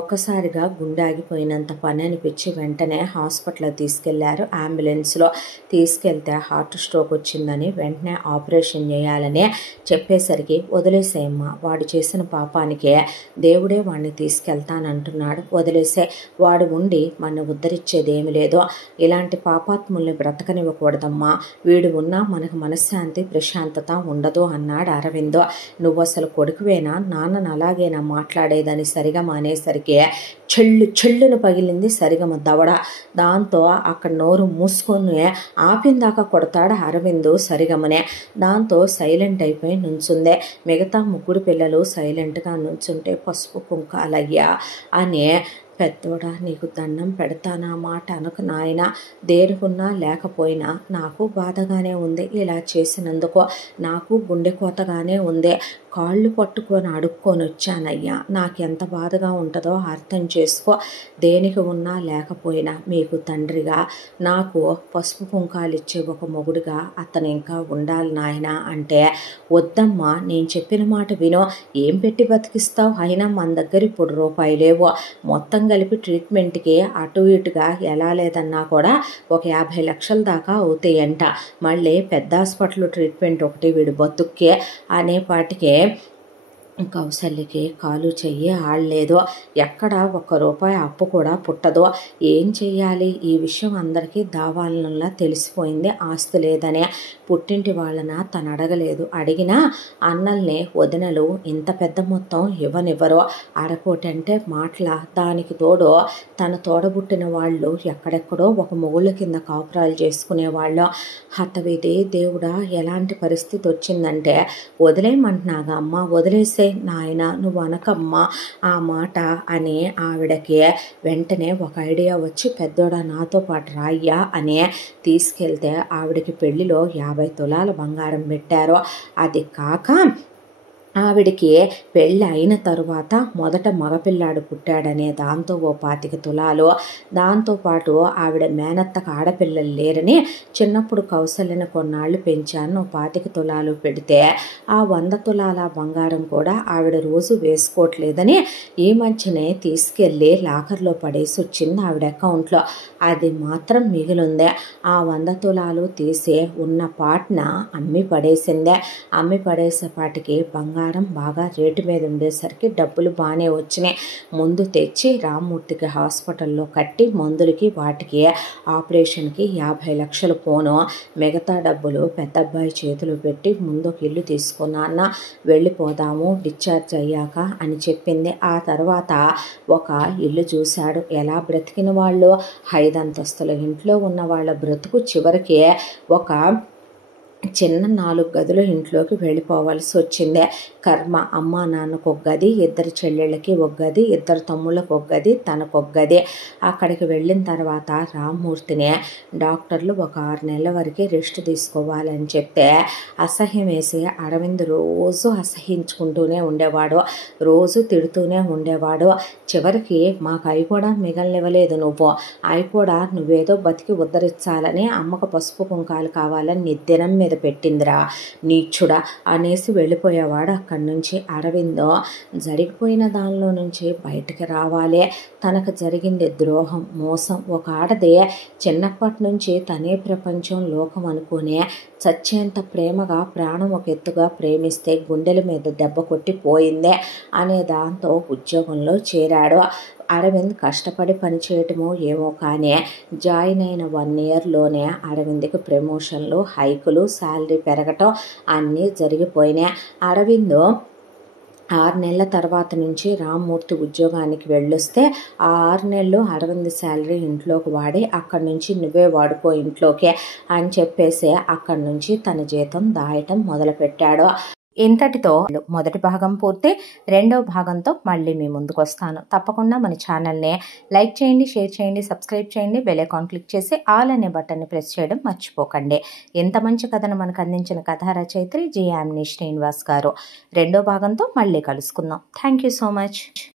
ఒక్కసారిగా గుండె ఆగిపోయినంత పని అనిపించి వెంటనే హాస్పిటల్ తీసుకెళ్లారు. అంబులెన్స్లో తీసుకెళ్తే హార్ట్ స్ట్రోక్ వచ్చిందని వెంటనే ఆపరేషన్ చేయాలని చెప్పేసరికి వదిలేసేయమ్మా, వాడు చేసిన పాపానికే దేవుడే వాడిని తీసుకెళ్తానంటున్నాడు, వదిలేసే, వాడు ఉండి మన ఉద్ధరించేది ఏమి లేదు, ఇలాంటి పాపాత్ముల్ని బ్రతకనివ్వకూడదమ్మా, వీడు ఉన్నా మనకు మనశ్శాంతి ప్రశాంతత ఉండదు అన్నాడు అరవింద్. నువ్వు అసలు కొడుకువేనా, నాన్నను అలాగేనా మాట్లాడేదని సరిగమ అనేసరికి చెల్లును పగిలింది సరిగమ దవడ. దాంతో అక్కడ నోరు మూసుకొని ఆపిందాకా కొడతాడు అరవింద్ సరిగమనే. దాంతో సైలెంట్ అయిపోయి నుంచుందే. మిగతా ముగ్గురు పిల్లలు సైలెంట్గా నుంచుంటే పసుపు కుంకాలయ్యా అని పెద్దోడా నీకు దండం పెడతానా మాట అనకు నాయన, దేనికున్నా లేకపోయినా నాకు బాధగానే ఉంది, ఇలా చేసినందుకు నాకు గుండె కోతగానే ఉంది, కాళ్ళు పట్టుకొని అడుక్కొని వచ్చానయ్యా, నాకెంత బాధగా ఉంటుందో అర్థం చేసుకో, దేనికి ఉన్నా లేకపోయినా మీకు తండ్రిగా నాకు పసుపు కుంకాలు ఇచ్చే ఒక మొగుడుగా అతను ఇంకా ఉండాలి నాయన అంటే, వద్దమ్మా నేను చెప్పిన మాట వినో, ఏం పెట్టి బతికిస్తావు, అయినా మన దగ్గర ఇప్పుడు రూపాయి లేవు, మొత్తం కలిపి ట్రీట్మెంట్కి అటు ఇటుగా ఎలా లేదన్నా కూడా ఒక 50 లక్షల దాకా అవుతాయంట, మళ్ళీ పెద్ద హాస్పిటల్ ట్రీట్మెంట్ ఒకటి వీడు బతుక్కే అనేపాటికే కౌసల్యకి కాలు చెయ్యి ఆడలేదు. ఎక్కడ ₹1 అప్పు కూడా పుట్టదో. ఏం చెయ్యాలి? ఈ విషయం అందరికీ దావాలనలా తెలిసిపోయింది. ఆస్తి లేదనే పుట్టింటి వాళ్ళన తను అడగలేదు. అడిగినా అన్నల్ని వదినలు ఇంత పెద్ద మొత్తం ఇవ్వనివ్వరు. అరకోటి అంటే మాటల. దానికి తోడు తన తోడబుట్టిన వాళ్ళు ఎక్కడెక్కడో ఒక మొగుళ్ళ కింద కాపురాలు చేసుకునేవాళ్ళు. హతవిధి దేవుడా, ఎలాంటి పరిస్థితి వచ్చిందంటే వదిలేయమంటున్నాగా అమ్మ, వదిలేసే నాయన, నువ్వు అనకమ్మా ఆ మాట అని ఆవిడకి వెంటనే ఒక ఐడియా వచ్చి పెద్దోడా నాతో పాటు రాయ్యా అని తీసుకెళ్తే ఆవిడకి పెళ్లిలో 50 తులాల బంగారం పెట్టారు. అది కాక ఆవిడికి పెళ్ళి అయిన తరువాత మొదట మగపిల్లాడు పుట్టాడనే దాంతో ఓ 25 తులాలు, దాంతోపాటు ఆవిడ మేనత్తకు ఆడపిల్లలు లేరని చిన్నప్పుడు కౌసల్యను కొన్నాళ్ళు పెంచాను 25 తులాలు పెడితే ఆ 100 తులాల బంగారం కూడా ఆవిడ రోజు వేసుకోవట్లేదని ఈ మధ్యనే తీసుకెళ్ళి లాకర్లో పడేసి వచ్చింది ఆవిడ అకౌంట్లో. అది మాత్రం మిగిలిందే. ఆ 100 తులాలు తీసి ఉన్న పాటన అమ్మి పడేసిందే. అమ్మి పడేసేపాటికి బంగారం బాగా రేటు మీద ఉండేసరికి డబ్బులు బాగానే వచ్చినాయి. ముందు తెచ్చి రామ్మూర్తికి హాస్పిటల్లో కట్టి మందులకి వాటికి ఆపరేషన్కి 50 లక్షలు పోను, మిగతా డబ్బులు పెద్ద అబ్బాయి చేతులు పెట్టి ముందు ఒక ఇల్లు తీసుకున్నాన్న, వెళ్ళిపోదాము డిశ్చార్జ్ అయ్యాక అని చెప్పింది. ఆ తర్వాత ఒక ఇల్లు చూశాడు. ఎలా బ్రతికిన వాళ్ళు 5 అంతస్తుల ఇంట్లో ఉన్న వాళ్ళ బ్రతుకు చివరికి ఒక చిన్న 4 గదులు ఇంట్లోకి వెళ్ళిపోవాల్సి వచ్చిందే. కర్మ. అమ్మ నాన్నకు ఒక గది, 2 చెల్లెళ్ళకి ఒక గది, 2 తమ్ముళ్ళకు ఒక గది, తనకు ఒక గది. అక్కడికి వెళ్ళిన తర్వాత రామ్మూర్తిని డాక్టర్లు ఒక 6 నెలల వరకు రెస్ట్ తీసుకోవాలని చెప్తే అసహ్యం వేసి అరవింద్ రోజు అసహించుకుంటూనే ఉండేవాడు, రోజు తిడుతూనే ఉండేవాడు. చివరికి మాకు అవి కూడా మిగలనివ్వలేదు నువ్వు, అవి కూడా నువ్వేదో బతికి ఉద్ధరించాలని అమ్మకు పసుపు కుంకాలు కావాలని నిద్దినం మీద పెట్టిందిరా నీచుడా అనేసి వెళ్ళిపోయేవాడు అక్కడి నుంచి. అరవింద్ జరిగిపోయిన దానిలో నుంచి బయటికి రావాలి. తనకు జరిగింది ద్రోహం, మోసం. ఒక ఆడదే చిన్నప్పటి నుంచి తనే ప్రపంచం, లోకం అనుకునే చచ్చేంత ప్రేమగా ప్రాణం ఒక ఎత్తుగా ప్రేమిస్తే గుండెల మీద దెబ్బ కొట్టి పోయిందే అనే దాంతో ఉద్యోగంలో చేరాడు. అరవింద్ కష్టపడి పనిచేయటమో ఏమో కానీ జాయిన్ అయిన 1 ఇయర్లోనే అరవింద్కి ప్రమోషన్లు, హైకులు, శాలరీ పెరగటం అన్నీ జరిగిపోయినాయి. అరవింద్ 6 నెలల తర్వాత నుంచి రామ్మూర్తి ఉద్యోగానికి వెళ్ళొస్తే ఆ 6 నెలలు అరవింద్ శాలరీ ఇంట్లోకి వాడి అక్కడి నుంచి నువ్వే వాడుకో ఇంట్లోకే అని చెప్పేసి అక్కడి నుంచి తన జీతం దాయటం మొదలుపెట్టాడు. ఇంతటితో మొదటి భాగం పూర్తి. రెండవ భాగంతో మళ్ళీ మీ ముందుకు వస్తాను. తప్పకుండా మన ఛానల్ని లైక్ చేయండి, షేర్ చేయండి, సబ్స్క్రైబ్ చేయండి, బెల్ ఐకాన్ క్లిక్ చేసి ఆల్ అనే బటన్ని ప్రెస్ చేయడం మర్చిపోకండి. ఎంత మంచి కథను మనకు అందించిన కథా రచయిత్రి జి. యామిని శ్రీనివాస్ గారు. రెండో భాగంతో మళ్ళీ కలుసుకుందాం. Thank you so much.